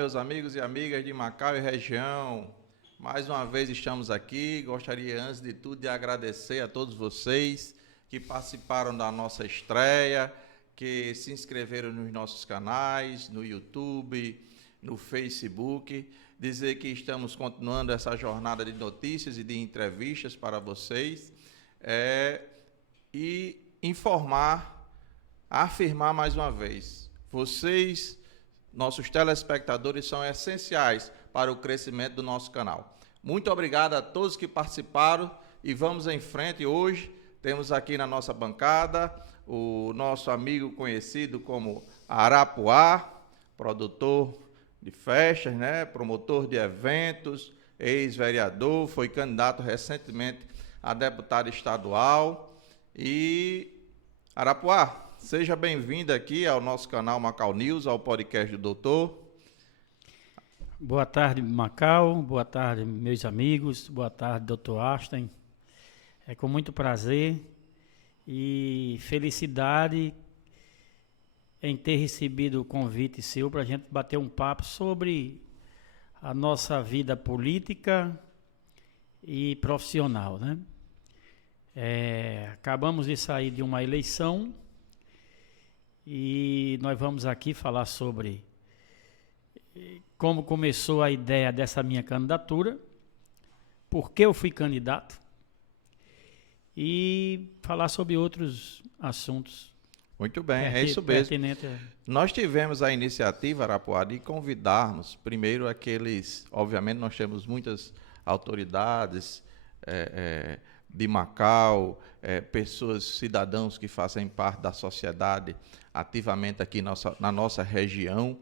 meus amigos e amigas de Macau e região. Mais uma vez estamos aqui. Gostaria, antes de tudo, de agradecer a todos vocês que participaram da nossa estreia, que se inscreveram nos nossos canais, no YouTube, no Facebook. Dizer que estamos continuando essa jornada de notícias e de entrevistas para vocês e afirmar mais uma vez, vocês, nossos telespectadores, são essenciais para o crescimento do nosso canal. Muito obrigado a todos que participaram e vamos em frente. Hoje temos aqui na nossa bancada o nosso amigo conhecido como Arapuá, produtor de festas, promotor de eventos, ex-vereador, foi candidato recentemente a deputado estadual. E Arapuá, seja bem-vindo aqui ao nosso canal Macau News, ao podcast do doutor. Boa tarde, Macau. Boa tarde, meus amigos. Boa tarde, doutor Ashton. É com muito prazer e felicidade em ter recebido o convite seu para a gente bater um papo sobre a nossa vida política e profissional, né? Acabamos de sair de uma eleição e nós vamos aqui falar sobre como começou a ideia dessa minha candidatura, por que eu fui candidato e falar sobre outros assuntos. Muito bem, é isso mesmo. Nós tivemos a iniciativa, Arapuá, de convidarmos primeiro aqueles, obviamente nós temos muitas autoridades de Macau, pessoas, cidadãos que fazem parte da sociedade ativamente aqui na nossa região,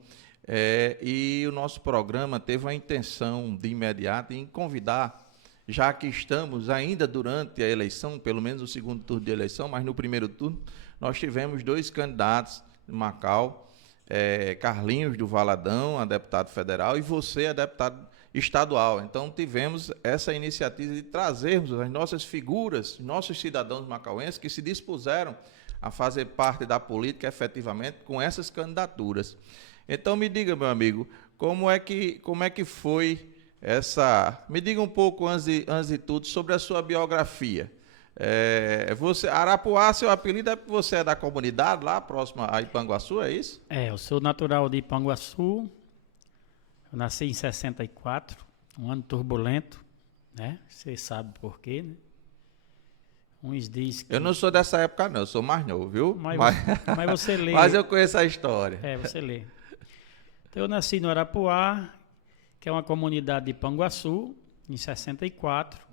e o nosso programa teve a intenção de imediato em convidar, já que estamos ainda durante a eleição, pelo menos no segundo turno de eleição, mas no primeiro turno, nós tivemos dois candidatos de Macau, Carlinhos do Valadão, a deputado federal, e você, a deputado estadual. Então, tivemos essa iniciativa de trazermos as nossas figuras, nossos cidadãos macauenses que se dispuseram a fazer parte da política efetivamente com essas candidaturas. Então, me diga, meu amigo, como é que foi essa... Me diga um pouco, antes de tudo, sobre a sua biografia. Você, Arapuá, seu apelido é porque você é da comunidade lá, próxima a Ipanguaçu, é isso? Eu sou natural de Ipanguaçu, eu nasci em 64, um ano turbulento, né? Você sabe por quê, né? Uns dizem que... Eu não sou dessa época não, eu sou mais novo, viu? Mas você lê... Mas eu conheço a história. Você lê. Então, eu nasci no Arapuá, que é uma comunidade de Ipanguaçu, em 64,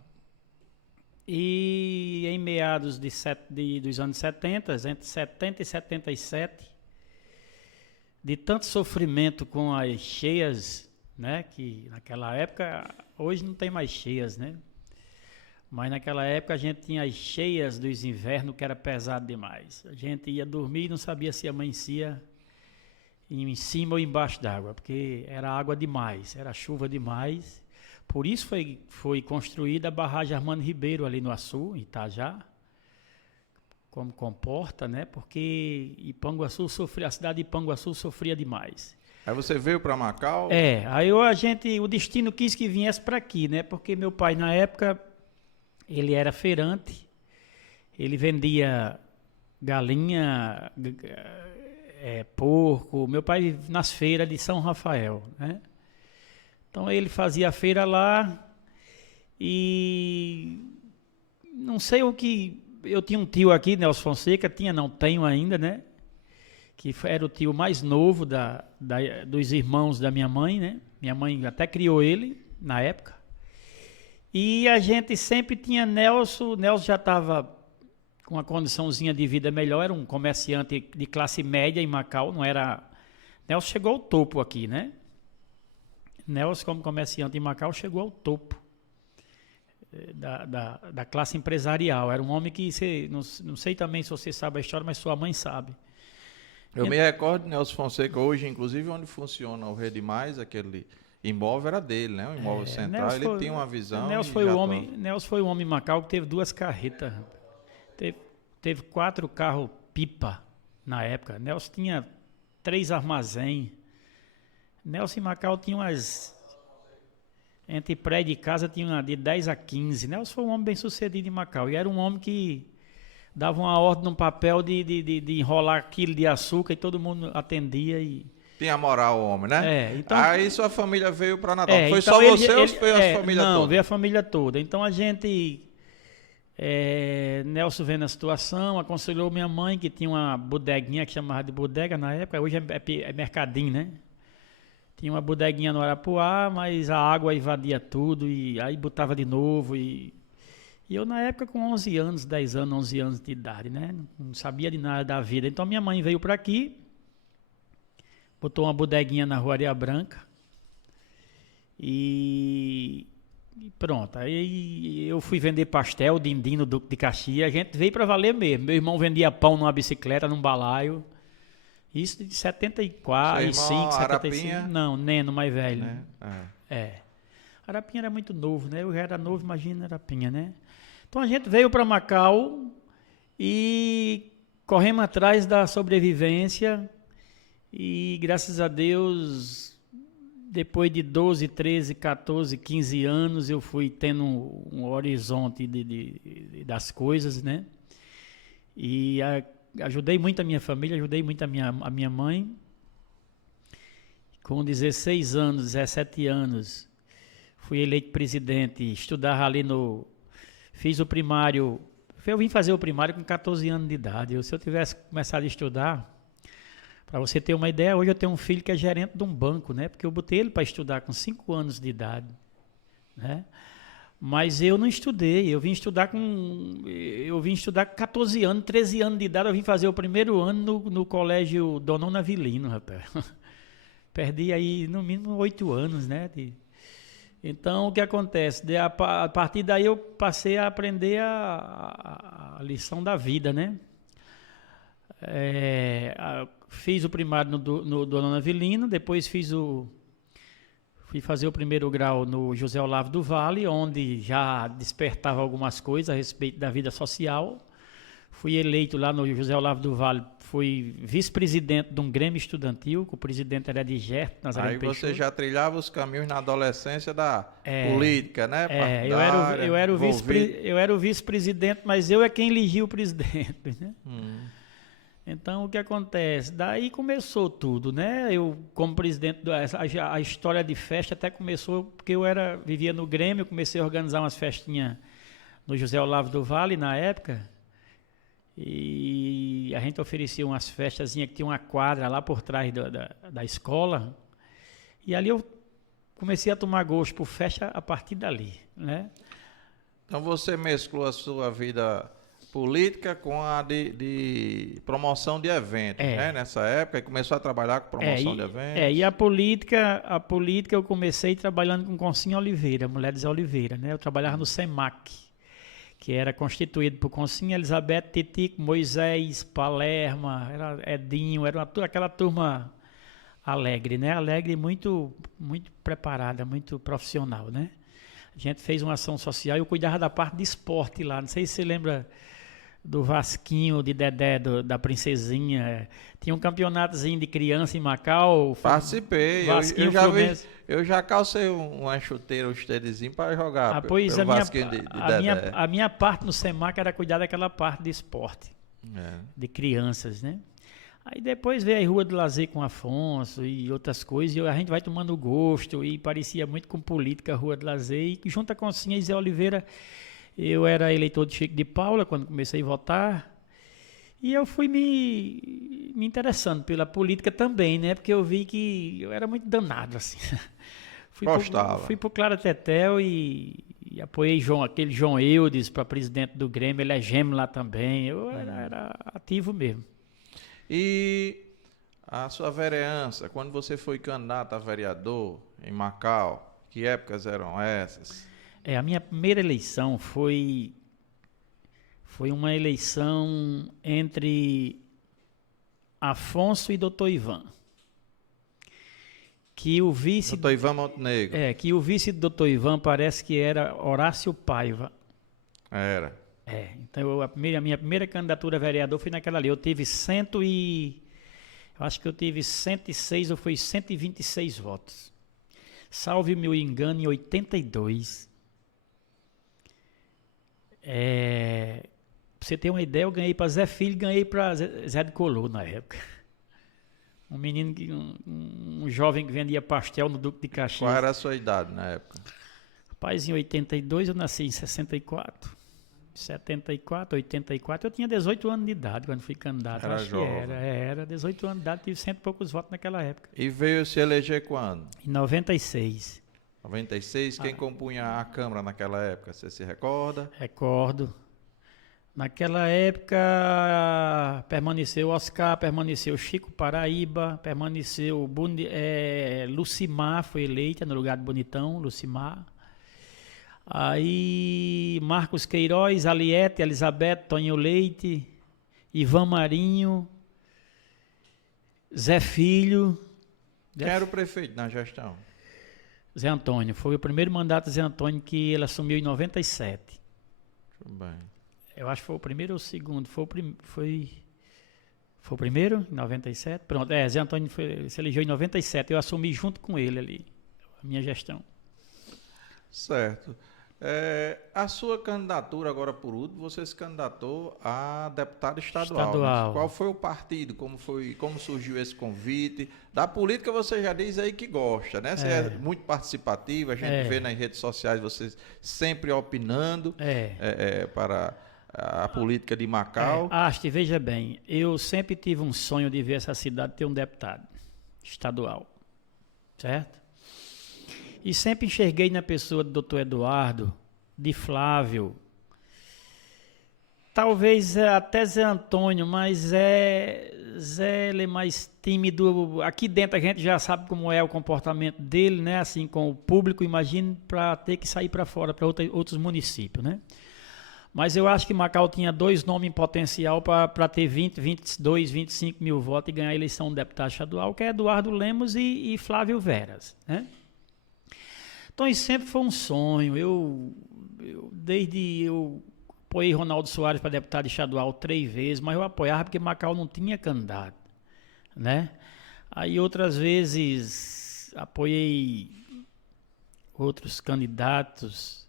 e em meados dos anos 70, entre 70 e 77, de tanto sofrimento com as cheias, né, que naquela época, hoje não tem mais cheias, né? Mas naquela época a gente tinha as cheias dos invernos, que era pesado demais. A gente ia dormir e não sabia se amanhecia em cima ou embaixo d'água, porque era água demais, era chuva demais. Por isso foi construída a barragem Armando Ribeiro ali no Açu, em Itajá, como comporta, né? Porque a cidade de Ipanguaçu sofria demais. Aí você veio para Macau? Aí o destino quis que viesse para aqui, né? Porque meu pai na época, ele era feirante, ele vendia galinha, porco, meu pai nas feiras de São Rafael, né? Então ele fazia a feira lá e não sei o que... Eu tinha um tio aqui, Nelson Fonseca, tenho ainda, né? Que era o tio mais novo dos irmãos da minha mãe, né? Minha mãe até criou ele na época. E a gente sempre tinha Nelson já estava com uma condiçãozinha de vida melhor, era um comerciante de classe média em Macau, não era... Nelson chegou ao topo aqui, né? Nelson, como comerciante em Macau, chegou ao topo da classe empresarial. Era um homem que, não sei também se você sabe a história, mas sua mãe sabe. Eu me recordo de Nelson Fonseca hoje, inclusive, onde funciona o Rede Mais, aquele imóvel era dele, né? O imóvel central, ele tinha uma visão... Nelson foi o homem em Macau que teve 2 carretas. Teve 4 carros pipa na época. Nelson tinha 3 armazéns. Nelson em Macau tinha entre prédio e casa tinha de 10 a 15. Nelson foi um homem bem sucedido em Macau. E era um homem que dava uma ordem num papel de enrolar quilo de açúcar e todo mundo atendia. Tinha moral o homem, né? Então, aí sua família veio para Natal. Foi então só você ou foi a família toda? Não, veio a família toda. Então a gente... Nelson vendo a situação, aconselhou minha mãe, que tinha uma bodeguinha que chamava de bodega na época, hoje é mercadinho, né? Tinha uma bodeguinha no Arapuá, mas a água invadia tudo e aí botava de novo. E eu na época com 11 anos, 10 anos, 11 anos de idade, né? Não sabia de nada da vida. Então minha mãe veio para aqui, botou uma bodeguinha na Rua Areia Branca e pronto. Aí eu fui vender pastel, dindim no Duque de Caxias. A gente veio para valer mesmo. Meu irmão vendia pão numa bicicleta, num balaio. Isso de 74, 75, 75. Não, Neno, mais velho. Arapinha era muito novo, né? Eu já era novo, imagina Arapinha, né? Então a gente veio para Macau e corremos atrás da sobrevivência e graças a Deus, depois de 12, 13, 14, 15 anos, eu fui tendo um horizonte das coisas, né? E ajudei muito a minha família, ajudei muito a minha mãe. Com 16 anos, 17 anos, fui eleito presidente, estudava ali fiz o primário, eu vim fazer o primário com 14 anos de idade. Se eu tivesse começado a estudar, para você ter uma ideia, hoje eu tenho um filho que é gerente de um banco, né? Porque eu botei ele para estudar com 5 anos de idade, né? Mas eu não estudei, eu vim estudar com 14 anos, 13 anos de idade, eu vim fazer o primeiro ano no colégio Dona Navilino, rapaz. Perdi aí no mínimo 8 anos, né? Então o que acontece? A partir daí eu passei a aprender a lição da vida, né? Fiz o primário no Dona Navilino, depois fui fazer o primeiro grau no José Olavo do Vale, onde já despertava algumas coisas a respeito da vida social. Fui eleito lá no José Olavo do Vale, fui vice-presidente de um Grêmio Estudantil, que o presidente era de Gerto, Nazaré Peixoto. Aí você já trilhava os caminhos na adolescência da política, né? Eu era o vice-presidente, mas eu é quem elegia o presidente, né? Então, o que acontece? Daí começou tudo, né? Eu, como presidente, a história de festa até começou porque vivia no Grêmio, eu comecei a organizar umas festinhas no José Olavo do Vale, na época, e a gente oferecia umas festazinhas que tinha uma quadra lá por trás da escola, e ali eu comecei a tomar gosto por festa a partir dali, né? Então, você mesclou a sua vida política com a de promoção de eventos, né? Nessa época, começou a trabalhar com promoção de eventos. E a política eu comecei trabalhando com Concinha Oliveira, mulher de Zé Oliveira, né? Eu trabalhava no SEMAC, que era constituído por Concinha, Elizabeth, Titico, Moisés, Palerma, Edinho, era aquela turma alegre, né? Alegre, muito, muito preparada, muito profissional, né? A gente fez uma ação social e eu cuidava da parte de esporte lá, não sei se você lembra do Vasquinho, de Dedé, da Princesinha. Tinha um campeonatozinho de criança em Macau. Participei. Eu já calcei uma chuteira, um tênisinho para jogar. Pois a minha parte no SEMAC era cuidar daquela parte de esporte, de crianças, né? Aí depois veio a Rua do Lazer com Afonso e outras coisas, e a gente vai tomando gosto, e parecia muito com política a Rua do Lazer, e junto com Concinha e Zé Oliveira, eu era eleitor de Chico de Paula quando comecei a votar, e eu fui me interessando pela política também, né? Porque eu vi que eu era muito danado, assim. Fui pro Clara Tetel e apoiei aquele João Eudes para presidente do Grêmio, ele é gêmeo lá também, eu era ativo mesmo. E a sua vereança, quando você foi candidato a vereador em Macau, que épocas eram essas? A minha primeira eleição foi uma eleição entre Afonso e Dr. Ivan. Que o vice... Dr. Ivan Montenegro. Que o vice do Dr. Ivan parece que era Horácio Paiva. Era. Então a minha primeira candidatura a vereador foi naquela ali. Eu tive Eu acho que eu tive 106 ou foi 126 votos. Salve o meu engano, em 82. Pra você ter uma ideia, eu ganhei para Zé Filho e ganhei para Zé de Color na época. Um menino, um jovem que vendia pastel no Duque de Caxias. Qual era a sua idade na época? Rapaz, em 82 eu nasci em 64. 74, 84, eu tinha 18 anos de idade quando fui candidato. Era acho jovem. que era 18 anos de idade, tive 100 e poucos votos naquela época. E veio se eleger quando? Em 96. 96, quem compunha a Câmara naquela época, você se recorda? Recordo. Naquela época permaneceu Oscar, permaneceu Chico Paraíba, permaneceu Lucimar, foi eleita no lugar de Bonitão, Lucimar. Aí Marcos Queiroz, Aliete, Elizabeth, Tonho Leite, Ivan Marinho, Zé Filho. Quem era o prefeito na gestão? Zé Antônio. Foi o primeiro mandato de Zé Antônio que ele assumiu em 97. Tudo bem. Eu acho que foi o primeiro ou o segundo. Foi o primeiro, em 97? Pronto, Zé Antônio se elegeu em 97. Eu assumi junto com ele ali, a minha gestão. Certo. A sua candidatura, agora por último, você se candidatou a deputado estadual. Qual foi o partido? Como surgiu esse convite? Da política você já diz aí que gosta, né? Você é muito participativo, a gente vê nas redes sociais você sempre opinando para a política de Macau. Aste, veja bem, eu sempre tive um sonho de ver essa cidade ter um deputado estadual, certo? E sempre enxerguei na pessoa do Dr. Eduardo, de Flávio, talvez até Zé Antônio, mas Zé ele é mais tímido. Aqui dentro a gente já sabe como é o comportamento dele, né? Assim, com o público, imagine para ter que sair para fora, para outros municípios, né? Mas eu acho que Macau tinha 2 nomes em potencial para ter 20, 22, 25 mil votos e ganhar a eleição de deputado estadual, que é Eduardo Lemos e Flávio Veras, né? Então isso sempre foi um sonho. Eu apoiei Ronaldo Soares para deputado estadual 3 vezes, mas eu apoiava porque Macau não tinha candidato, né? Aí outras vezes apoiei outros candidatos,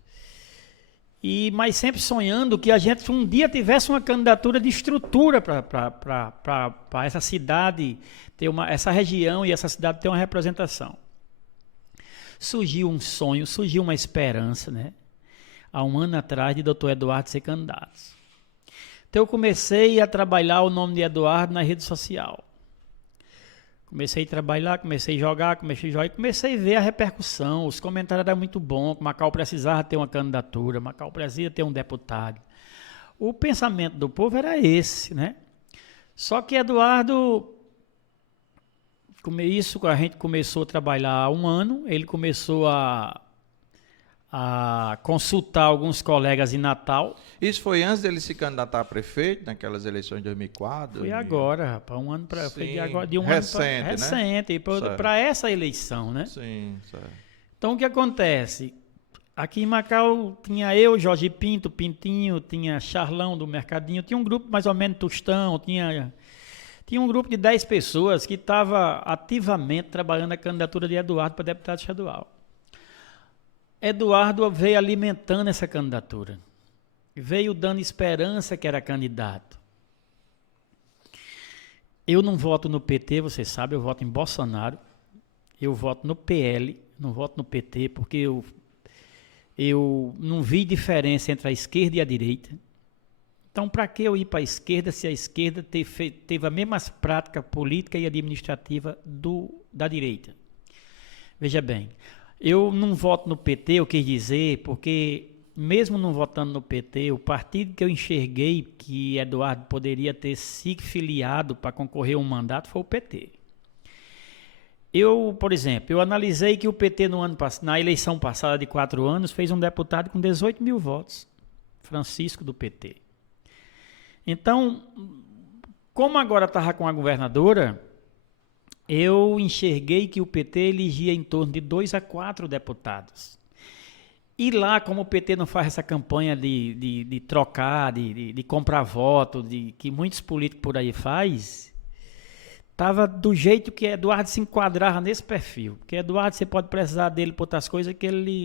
mas sempre sonhando que a gente um dia tivesse uma candidatura de estrutura para essa cidade ter essa região e essa cidade ter uma representação. Surgiu um sonho, surgiu uma esperança, né? Há um ano atrás, de Dr. Eduardo ser candidato. Então eu comecei a trabalhar o nome de Eduardo na rede social. Comecei a trabalhar, comecei a jogar e comecei a ver a repercussão. Os comentários eram muito bons, que Macau precisava ter uma candidatura, Macau precisava ter um deputado. O pensamento do povo era esse, né? Só que Eduardo, a gente começou a trabalhar há um ano, ele começou a consultar alguns colegas em Natal. Isso foi antes dele se candidatar a prefeito, naquelas eleições de 2004? Foi agora, rapaz, um ano para... Foi de um recente, ano recente, para essa eleição, né? Sim, certo. Então, o que acontece? Aqui em Macau tinha eu, Jorge Pinto, Pintinho, tinha Charlão do Mercadinho, tinha um grupo mais ou menos Tostão, tinha um grupo de 10 pessoas que estava ativamente trabalhando a candidatura de Eduardo para deputado estadual. Eduardo veio alimentando essa candidatura, veio dando esperança que era candidato. Eu não voto no PT, você sabe, eu voto em Bolsonaro, eu voto no PL, não voto no PT, porque eu não vi diferença entre a esquerda e a direita. Então, para que eu ir para a esquerda se a esquerda teve a mesma prática política e administrativa da direita? Veja bem, eu não voto no PT, eu quis dizer, porque mesmo não votando no PT, o partido que eu enxerguei que Eduardo poderia ter se filiado para concorrer a um mandato foi o PT. Por exemplo, eu analisei que o PT na eleição passada de 4 anos fez um deputado com 18 mil votos, Francisco do PT. Então, como agora estava com a governadora, eu enxerguei que o PT elegia em torno de 2 a 4 deputados. E lá, como o PT não faz essa campanha de trocar, de comprar voto, que muitos políticos por aí faz, estava do jeito que Eduardo se enquadrava nesse perfil. Porque Eduardo, você pode precisar dele por outras coisas,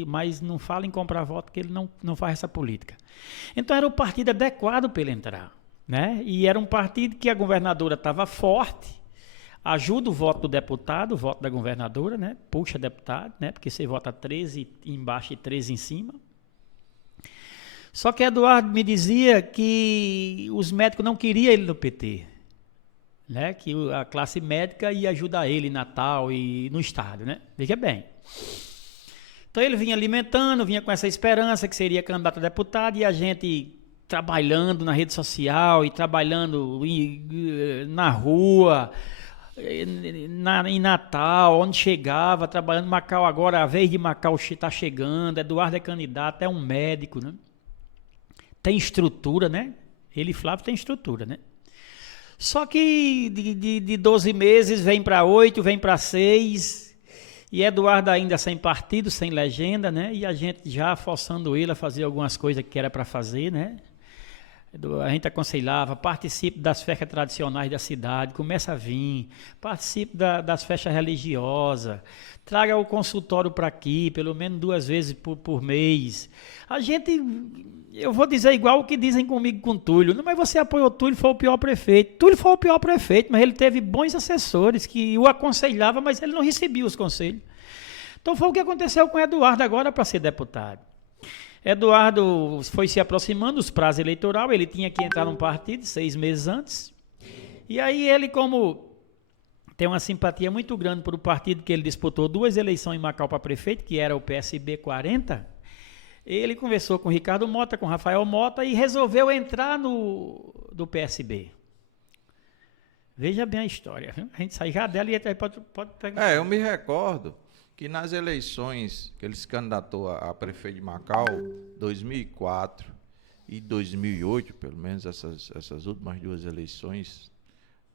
mas não fala em comprar voto, porque ele não faz essa política. Então era o partido adequado para ele entrar. Né? E era um partido que a governadora estava forte, ajuda o voto do deputado, o voto da governadora, né? Puxa deputado, né? Porque você vota 13 embaixo e 13 em cima. Só que Eduardo me dizia que os médicos não queriam ele no PT. Né, que a classe médica ia ajudar ele em Natal e no estado, né? Veja bem. Então ele vinha alimentando, vinha com essa esperança que seria candidato a deputado e a gente trabalhando na rede social e trabalhando na rua, em Natal, onde chegava, trabalhando em Macau agora, a vez de Macau está chegando, Eduardo é candidato, é um médico, né? Tem estrutura, né? Ele e Flávio tem estrutura, né? Só que de 12 meses vem para 8, vem para 6, e Eduardo ainda sem partido, sem legenda, né? E a gente já forçando ele a fazer algumas coisas que era para fazer, né? A gente aconselhava, participe das festas tradicionais da cidade, começa a vir, participe das festas religiosas, traga o consultório para aqui, pelo menos 2 vezes por mês. A gente, eu vou dizer igual o que dizem comigo com Túlio, não, mas você apoiou Túlio, foi o pior prefeito. Túlio foi o pior prefeito, mas ele teve bons assessores que o aconselhavam, mas ele não recebia os conselhos. Então foi o que aconteceu com Eduardo agora para ser deputado. Eduardo foi se aproximando dos prazos eleitorais, ele tinha que entrar num partido 6 meses antes. E aí ele, como tem uma simpatia muito grande por o partido que ele disputou 2 eleições em Macau para prefeito, que era o PSB 40, ele conversou com o Ricardo Mota, com o Rafael Mota e resolveu entrar do PSB. Veja bem a história, viu? A gente sai já dela e pode pegar. Eu me recordo que nas eleições que ele se candidatou a prefeito de Macau, 2004 e 2008, pelo menos essas últimas 2 eleições,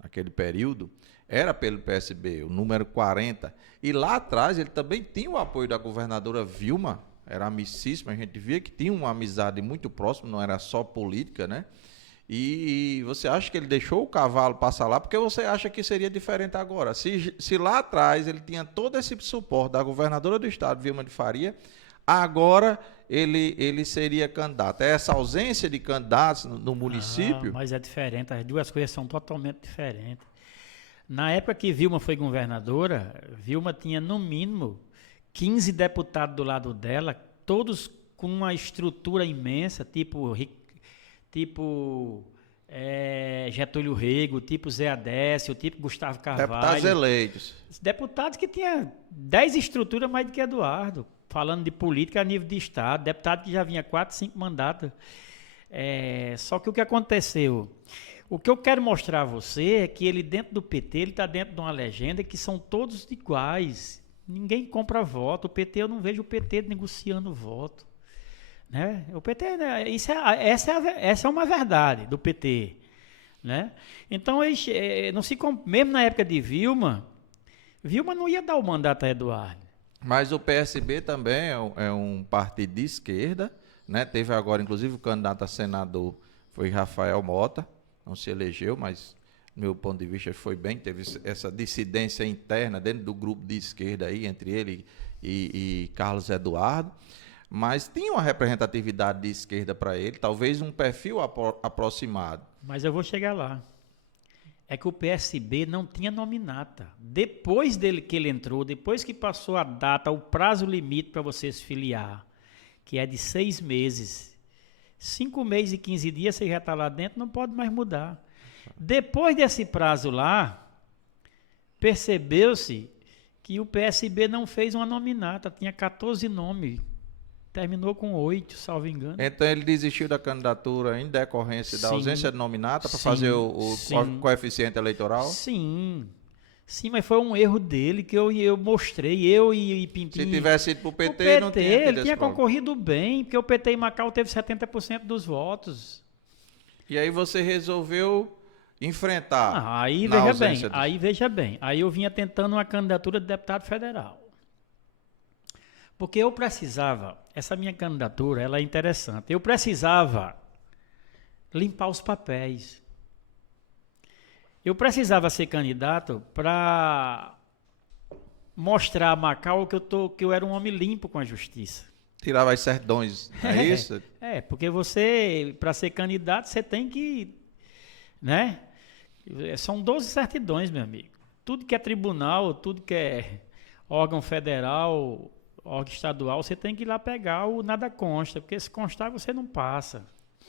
naquele período, era pelo PSB, o número 40. E lá atrás ele também tinha o apoio da governadora Vilma, era amicíssima, a gente via que tinha uma amizade muito próxima, não era só política, né? E você acha que ele deixou o cavalo passar lá porque você acha que seria diferente agora? Se lá atrás ele tinha todo esse suporte da governadora do estado, Vilma de Faria, agora ele seria candidato. É essa ausência de candidatos no município? Mas é diferente, as 2 coisas são totalmente diferentes. Na época que Vilma foi governadora, Vilma tinha no mínimo 15 deputados do lado dela, todos com uma estrutura imensa, tipo Getúlio Rego, tipo Zé Adécio, tipo Gustavo Carvalho. Deputados eleitos. Deputados que tinham 10 estruturas mais do que Eduardo, falando de política a nível de estado, deputado que já vinha 4, 5 mandatos. Só que o que aconteceu? O que eu quero mostrar a você é que ele dentro do PT, ele está dentro de uma legenda que são todos iguais. Ninguém compra voto. O PT, eu não vejo o PT negociando voto. Né? O PT, né? Essa é uma verdade do PT, né? Então mesmo na época de Vilma não ia dar o mandato a Eduardo. Mas o PSB também é um partido de esquerda, né? Teve agora, inclusive, o candidato a senador foi Rafael Mota, não se elegeu, mas do meu ponto de vista foi bem, teve essa dissidência interna dentro do grupo de esquerda aí, entre ele e Carlos Eduardo. Mas tinha uma representatividade de esquerda para ele, talvez um perfil aproximado. Mas eu vou chegar lá. É que o PSB não tinha nominata. Depois que ele entrou, depois que passou a data, o prazo limite para você se filiar, que é de 6 meses, 5 meses e 15 dias você já está lá dentro, não pode mais mudar. Depois desse prazo lá, percebeu-se que o PSB não fez uma nominata, tinha 14 nomes. Terminou com 8, salvo engano. Então ele desistiu da candidatura em decorrência da ausência de nominata para fazer o coeficiente eleitoral? Sim, mas foi um erro dele que eu mostrei, eu e Pimpinho. Se tivesse ido para o PT, não tinha ele tinha concorrido bem, porque o PT em Macau teve 70% dos votos. E aí você resolveu enfrentar. Aí veja bem, aí eu vinha tentando uma candidatura de deputado federal. Porque eu precisava, essa minha candidatura, ela é interessante, eu precisava limpar os papéis. eu precisava ser candidato para mostrar a Macau que eu era um homem limpo com a justiça. Tirava as certidões, é isso? Porque você, para ser candidato, você tem que, né? São 12 certidões, meu amigo. Tudo que é tribunal, tudo que é órgão federal, órgão estadual, você tem que ir lá pegar o nada consta, porque se constar você não passa.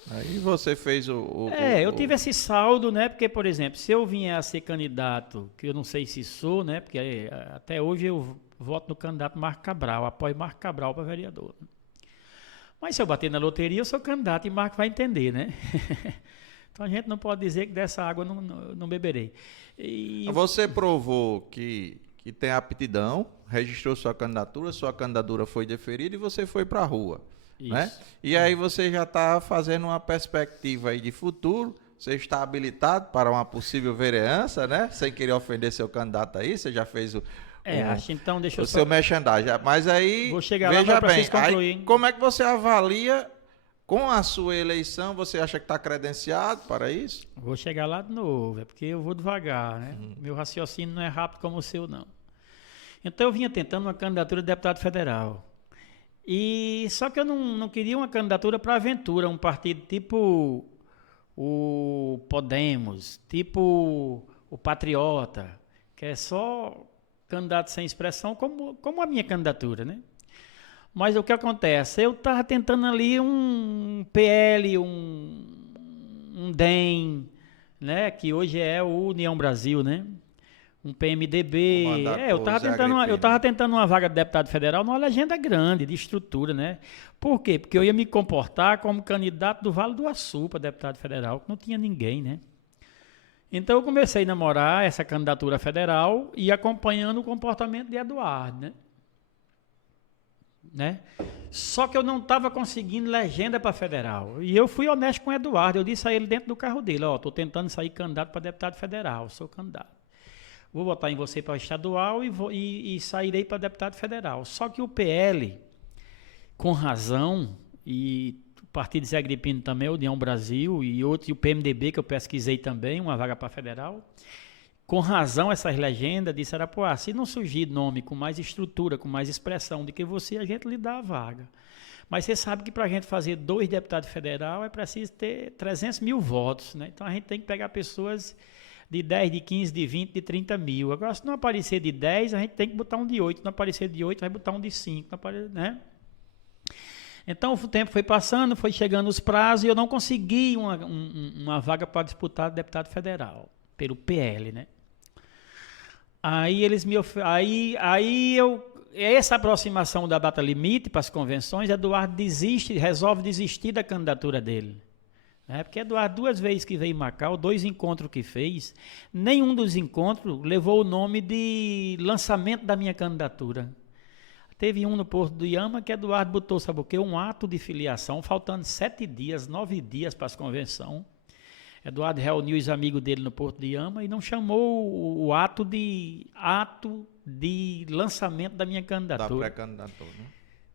Aí você fez eu tive esse saldo, né? Porque, por exemplo, se eu vier a ser candidato, que eu não sei se sou, né? Porque até hoje eu voto no candidato Marco Cabral, apoio Marco Cabral para vereador. Mas se eu bater na loteria, eu sou candidato e Marco vai entender, né? Então a gente não pode dizer que dessa água não beberei. Você provou que tem aptidão, registrou sua candidatura foi deferida e você foi para a rua. Isso. Né? E aí você já está fazendo uma perspectiva aí de futuro, você está habilitado para uma possível vereança, né? Sem querer ofender seu candidato aí, você já fez então deixa eu seu merchandising. Mas aí, vou chegar lá, mas bem, concluir, aí, como é que você avalia com a sua eleição? Você acha que está credenciado para isso? Vou chegar lá de novo, porque eu vou devagar, né? Meu raciocínio não é rápido como o seu, não. Então eu vinha tentando uma candidatura de deputado federal. Só que eu não queria uma candidatura para aventura, um partido tipo o Podemos, tipo o Patriota, que é só candidato sem expressão, como a minha candidatura, né? Mas o que acontece? Eu estava tentando ali um PL, um DEM, né? Que hoje é o União Brasil, né? Um PMDB. Eu estava tentando uma vaga de deputado federal numa legenda grande, de estrutura, né? Por quê? Porque eu ia me comportar como candidato do Vale do Açu para deputado federal, que não tinha ninguém, né? Então eu comecei a namorar essa candidatura federal e acompanhando o comportamento de Eduardo, né? Só que eu não estava conseguindo legenda para federal. E eu fui honesto com o Eduardo, eu disse a ele dentro do carro dele, estou tentando sair candidato para deputado federal, sou candidato. Vou votar em você para estadual e sairei para deputado federal. Só que o PL, com razão, e o Partido Zé Agripino também, a União Brasil, e o PMDB, que eu pesquisei também, uma vaga para federal, com razão essas legendas disseram, se não surgir nome com mais estrutura, com mais expressão do que você, a gente lhe dá a vaga. Mas você sabe que para a gente fazer 2 deputados federal é preciso ter 300 mil votos, né? Então a gente tem que pegar pessoas de 10, de 15, de 20, de 30 mil. Agora, se não aparecer de 10, a gente tem que botar um de 8. Se não aparecer de 8, vai botar um de 5. Né? Então, o tempo foi passando, foi chegando os prazos e eu não consegui uma vaga para disputar deputado federal, pelo PL, né? Aí eles me essa aproximação da data limite para as convenções, Eduardo resolve desistir da candidatura dele. Porque Eduardo, 2 vezes que veio em Macau, 2 encontros que fez, nenhum dos encontros levou o nome de lançamento da minha candidatura. Teve um no Porto do Iama que Eduardo botou, sabe o quê? Um ato de filiação, faltando 7 dias, 9 dias para as convenções. Eduardo reuniu os amigos dele no Porto de Iama e não chamou o ato de lançamento da minha candidatura. Da pré-candidatura, né?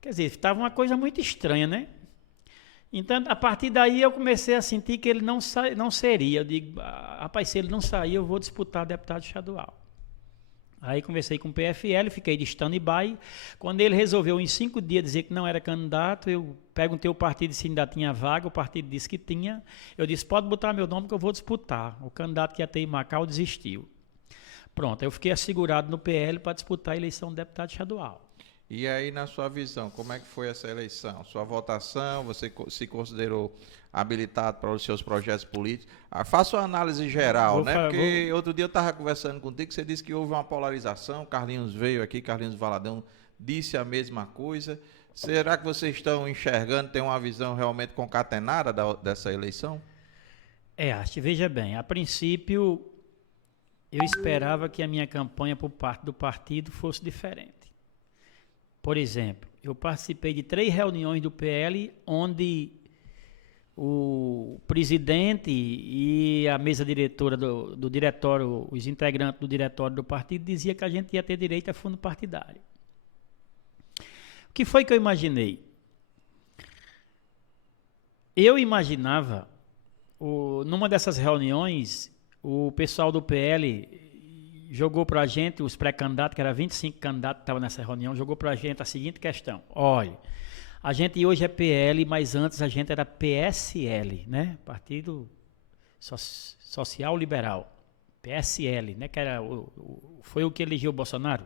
Quer dizer, estava uma coisa muito estranha, né? Então, a partir daí, eu comecei a sentir que ele não seria. Eu digo, rapaz, se ele não sair, eu vou disputar deputado estadual. Aí conversei com o PFL, fiquei de stand-by. Quando ele resolveu em 5 dias dizer que não era candidato, eu perguntei ao partido se ainda tinha vaga, o partido disse que tinha. Eu disse, pode botar meu nome que eu vou disputar. O candidato que ia ter em Macau desistiu. Pronto, eu fiquei assegurado no PL para disputar a eleição de deputado estadual. E aí, na sua visão, como é que foi essa eleição? Sua votação, você se considerou habilitado para os seus projetos políticos? Faça uma análise geral, né? Porque outro dia eu estava conversando contigo, você disse que houve uma polarização, Carlinhos veio aqui, Carlinhos Valadão disse a mesma coisa. Será que vocês estão enxergando, tem uma visão realmente concatenada dessa eleição? Veja bem, a princípio eu esperava que a minha campanha por parte do partido fosse diferente. Por exemplo, eu participei de 3 reuniões do PL onde o presidente e a mesa diretora do diretório, os integrantes do diretório do partido diziam que a gente ia ter direito a fundo partidário. O que foi que eu imaginei? Eu imaginava, numa dessas reuniões, o pessoal do PL jogou para a gente, os pré-candidatos, que eram 25 candidatos que estavam nessa reunião, jogou para a gente a seguinte questão: olha, a gente hoje é PL, mas antes a gente era PSL, né? Partido Social Liberal, PSL, né? Que era foi o que elegeu o Bolsonaro.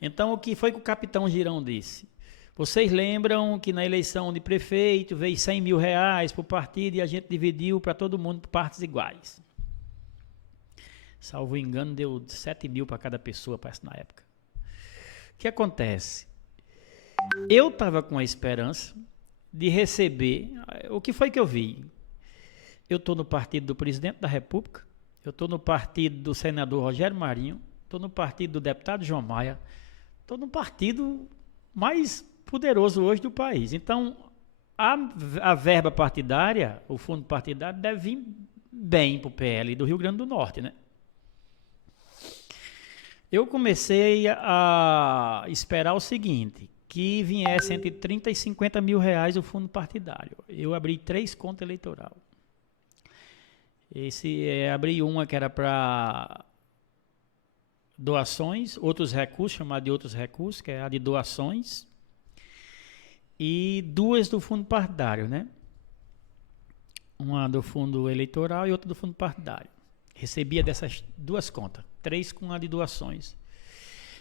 Então, o que foi que o capitão Girão disse? Vocês lembram que na eleição de prefeito veio 100 mil reais para o partido e a gente dividiu para todo mundo por partes iguais. Salvo engano, deu 7 mil para cada pessoa, parece, na época. O que acontece? Eu estava com a esperança de receber... O que foi que eu vi? Eu estou no partido do presidente da República, eu estou no partido do senador Rogério Marinho, estou no partido do deputado João Maia, estou no partido mais poderoso hoje do país. Então, a verba partidária, o fundo partidário, deve vir bem para o PL do Rio Grande do Norte, né? Eu comecei a esperar o seguinte, que viesse entre 30 e 50 mil reais o fundo partidário. Eu abri 3 contas eleitorais. Abri uma que era para doações, outros recursos, chamado de outros recursos, que é a de doações, e 2 do fundo partidário, né? Uma do fundo eleitoral e outra do fundo partidário. Recebia dessas 2 contas, 3 com a de doações.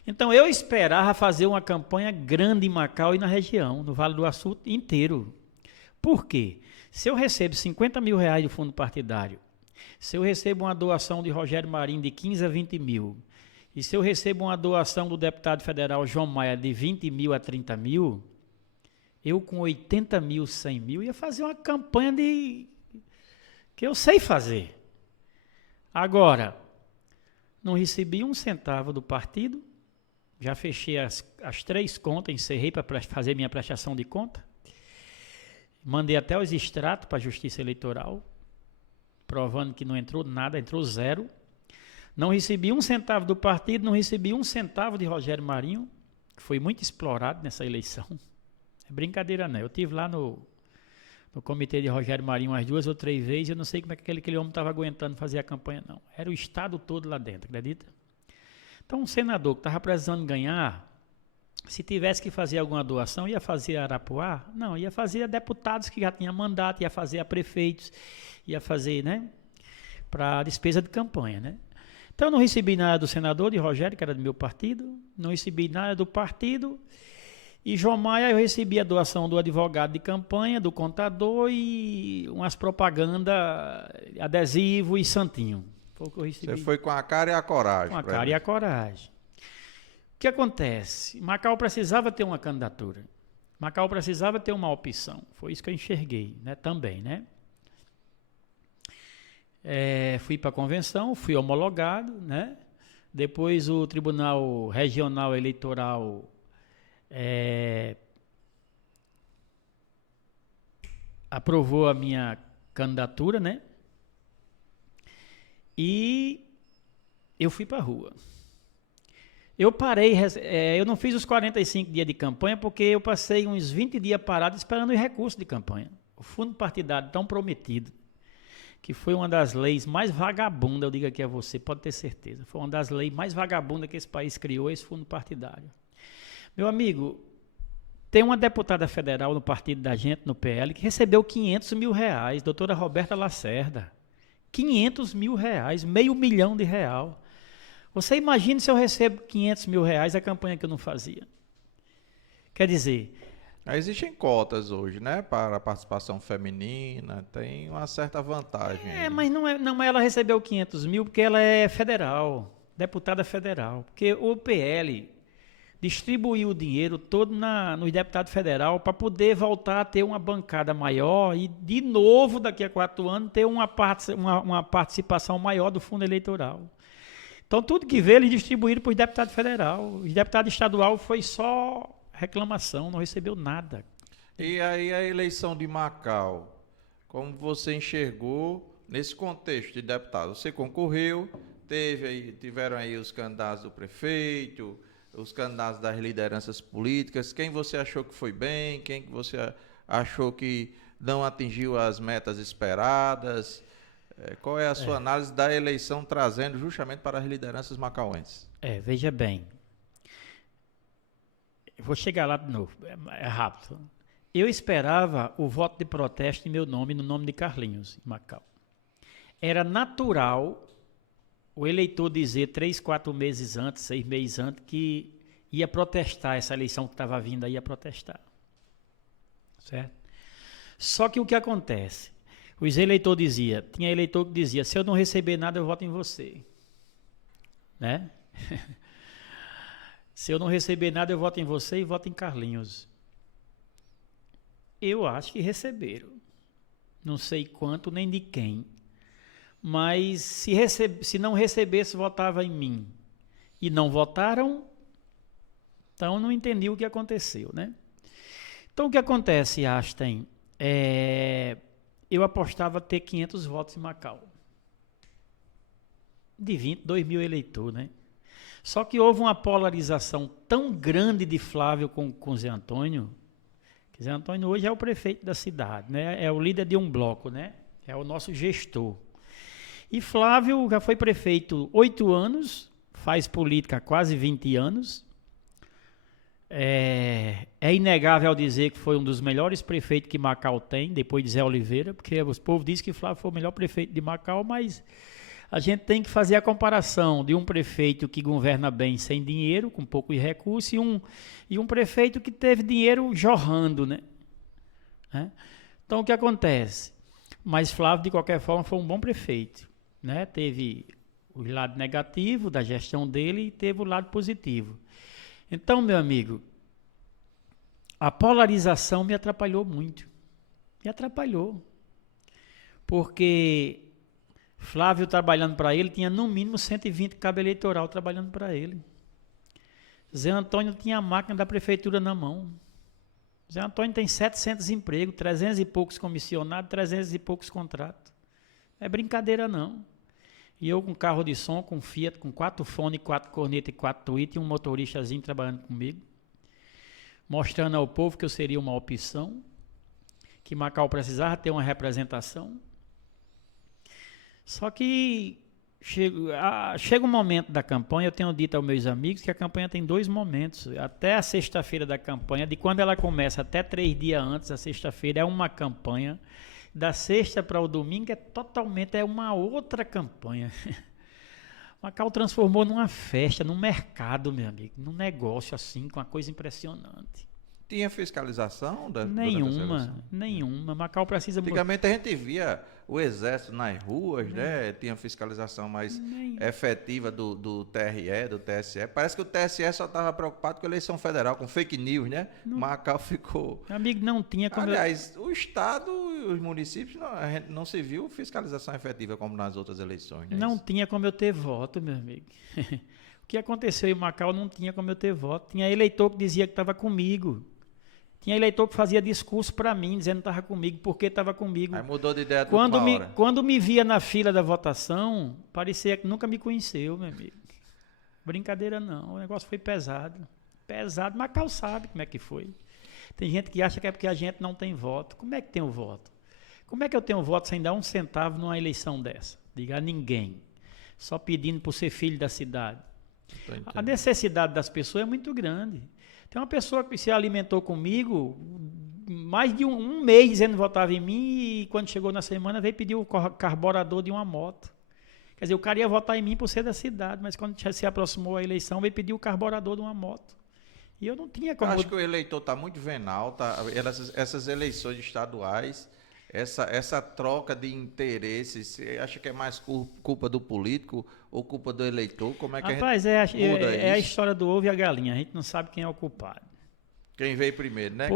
Então eu esperava fazer uma campanha grande em Macau e na região, no Vale do Açu inteiro. Por quê? Se eu recebo 50 mil reais do fundo partidário, se eu recebo uma doação de Rogério Marinho de 15 a 20 mil, e se eu recebo uma doação do deputado federal João Maia de 20 mil a 30 mil, eu com 80 mil, 100 mil, ia fazer uma campanha que eu sei fazer. Agora, não recebi um centavo do partido, já fechei as 3 contas, encerrei para fazer minha prestação de conta, mandei até os extratos para a Justiça Eleitoral, provando que não entrou nada, entrou 0. Não recebi um centavo do partido, não recebi um centavo de Rogério Marinho, que foi muito explorado nessa eleição. É brincadeira não, eu estive lá no comitê de Rogério Marinho umas 2 ou 3 vezes, eu não sei como é que aquele homem estava aguentando fazer a campanha não. Era o estado todo lá dentro, acredita? Então um senador que estava precisando ganhar, se tivesse que fazer alguma doação, ia fazer a Arapuá? Não, ia fazer a deputados que já tinham mandato, ia fazer a prefeitos, ia fazer, né, para despesa de campanha, né? Então eu não recebi nada do senador, de Rogério, que era do meu partido, não recebi nada do partido, e João Maia eu recebi a doação do advogado de campanha, do contador e umas propagandas, adesivo e santinho. Foi o que eu recebi. Você foi com a cara e a coragem. Com a cara e a coragem. O que acontece? Macau precisava ter uma candidatura. Macau precisava ter uma opção. Foi isso que eu enxerguei, né? Também, né? Fui para a convenção, fui homologado, né? Depois o Tribunal Regional Eleitoral aprovou a minha candidatura, né? E eu fui para a rua. Eu parei, eu não fiz os 45 dias de campanha porque eu passei uns 20 dias parado esperando o recurso de campanha. O fundo partidário tão prometido, que foi uma das leis mais vagabundas, eu digo aqui a você, pode ter certeza, foi uma das leis mais vagabundas que esse país criou, esse fundo partidário. Meu amigo, tem uma deputada federal no partido da gente, no PL, que recebeu 500 mil reais, doutora Roberta Lacerda. 500 mil reais, R$500 mil. Você imagina se eu recebo 500 mil reais a campanha que eu não fazia. Quer dizer... Existem cotas hoje, né, para a participação feminina, tem uma certa vantagem. Mas não ela recebeu 500 mil porque ela é federal, deputada federal. Porque o PL distribuiu o dinheiro todo nos deputados federal para poder voltar a ter uma bancada maior e, de novo, daqui a 4 anos, ter uma participação maior do fundo eleitoral. Então, tudo que veio, eles distribuíram para os deputados federal. Os deputados estadual foi só reclamação, não recebeu nada. E aí a eleição de Macau, como você enxergou nesse contexto de deputado? Você concorreu, tiveram aí os candidatos do prefeito, os candidatos das lideranças políticas, quem você achou que foi bem, quem você achou que não atingiu as metas esperadas? Qual é a sua análise da eleição trazendo justamente para as lideranças macauenses? Veja bem. Eu vou chegar lá de novo, é rápido. Eu esperava o voto de protesto em meu nome, no nome de Carlinhos, em Macau. Era natural o eleitor dizer 3, 4 meses antes, 6 meses antes, que ia protestar essa eleição que estava vindo aí, ia protestar. Certo? Só que o que acontece? Os eleitores tinha eleitor que dizia, se eu não receber nada, eu voto em você. Né? Se eu não receber nada, eu voto em você e voto em Carlinhos. Eu acho que receberam. Não sei quanto, nem de quem. Mas se não recebesse, votava em mim. E não votaram, então não entendi o que aconteceu, né? Então o que acontece, Einstein, eu apostava ter 500 votos em Macau. De 22 mil eleitores, né? Só que houve uma polarização tão grande de Flávio com Zé Antônio, que Zé Antônio hoje é o prefeito da cidade, né? É o líder de um bloco, né? É o nosso gestor. E Flávio já foi prefeito 8 anos, faz política há quase 20 anos. É inegável dizer que foi um dos melhores prefeitos que Macau tem, depois de Zé Oliveira, porque o povo diz que Flávio foi o melhor prefeito de Macau, mas a gente tem que fazer a comparação de um prefeito que governa bem sem dinheiro, com pouco de recurso, e um prefeito que teve dinheiro jorrando, né? Então, o que acontece? Mas Flávio, de qualquer forma, foi um bom prefeito, né? Teve o lado negativo da gestão dele e teve o lado positivo. Então, meu amigo, a polarização me atrapalhou muito. Me atrapalhou. Porque Flávio trabalhando para ele tinha no mínimo 120 cabos eleitoral trabalhando para ele. Zé Antônio tinha a máquina da prefeitura na mão. Zé Antônio tem 700 empregos, 300 e poucos comissionados, 300 e poucos contratos. Não é brincadeira não. E eu com carro de som, com Fiat, com 4 fones, 4 cornetas e 4 tweets, e um motoristazinho trabalhando comigo, mostrando ao povo que eu seria uma opção, que Macau precisava ter uma representação. Só que chega um momento da campanha, eu tenho dito aos meus amigos que a campanha tem 2 momentos. Até a sexta-feira da campanha, de quando ela começa até 3 dias antes, a sexta-feira é uma campanha. Da sexta para o domingo é uma outra campanha. Macau transformou numa festa, num mercado, meu amigo, num negócio assim, com uma coisa impressionante. Tinha fiscalização? Nenhuma. Macau precisa... Antigamente a gente via o exército nas ruas, né? Tinha fiscalização mais efetiva do TRE, do TSE. Parece que o TSE só estava preocupado com a eleição federal, com fake news, né? Macau ficou... Amigo, não tinha como... Aliás, o Estado e os municípios, a gente não se viu fiscalização efetiva como nas outras eleições. Né? Não tinha como eu ter voto, meu amigo. O que aconteceu em Macau não tinha como eu ter voto. Tinha eleitor que dizia que estava comigo. Tinha eleitor que fazia discurso para mim, dizendo que estava comigo, porque estava comigo. Aí mudou de ideia quando me via na fila da votação, parecia que nunca me conheceu, meu amigo. Brincadeira não, o negócio foi pesado. Pesado, Macau sabe como é que foi. Tem gente que acha que é porque a gente não tem voto. Como é que tem o voto? Como é que eu tenho voto sem dar um centavo numa eleição dessa? Diga a ninguém. Só pedindo por ser filho da cidade. A necessidade das pessoas é muito grande. Tem uma pessoa que se alimentou comigo mais de um mês dizendo que votava em mim e quando chegou na semana veio pedir o carburador de uma moto. Quer dizer, o cara ia votar em mim por ser da cidade, mas quando se aproximou a eleição veio pedir o carburador de uma moto. E eu não tinha como... Acho que o eleitor está muito venal, essas eleições estaduais, essa troca de interesses, você acha que é mais culpa do político ou culpa do eleitor? Como é que Rapaz, a gente muda isso? É a história do ovo e a galinha, a gente não sabe quem é o culpado. Quem veio primeiro, né?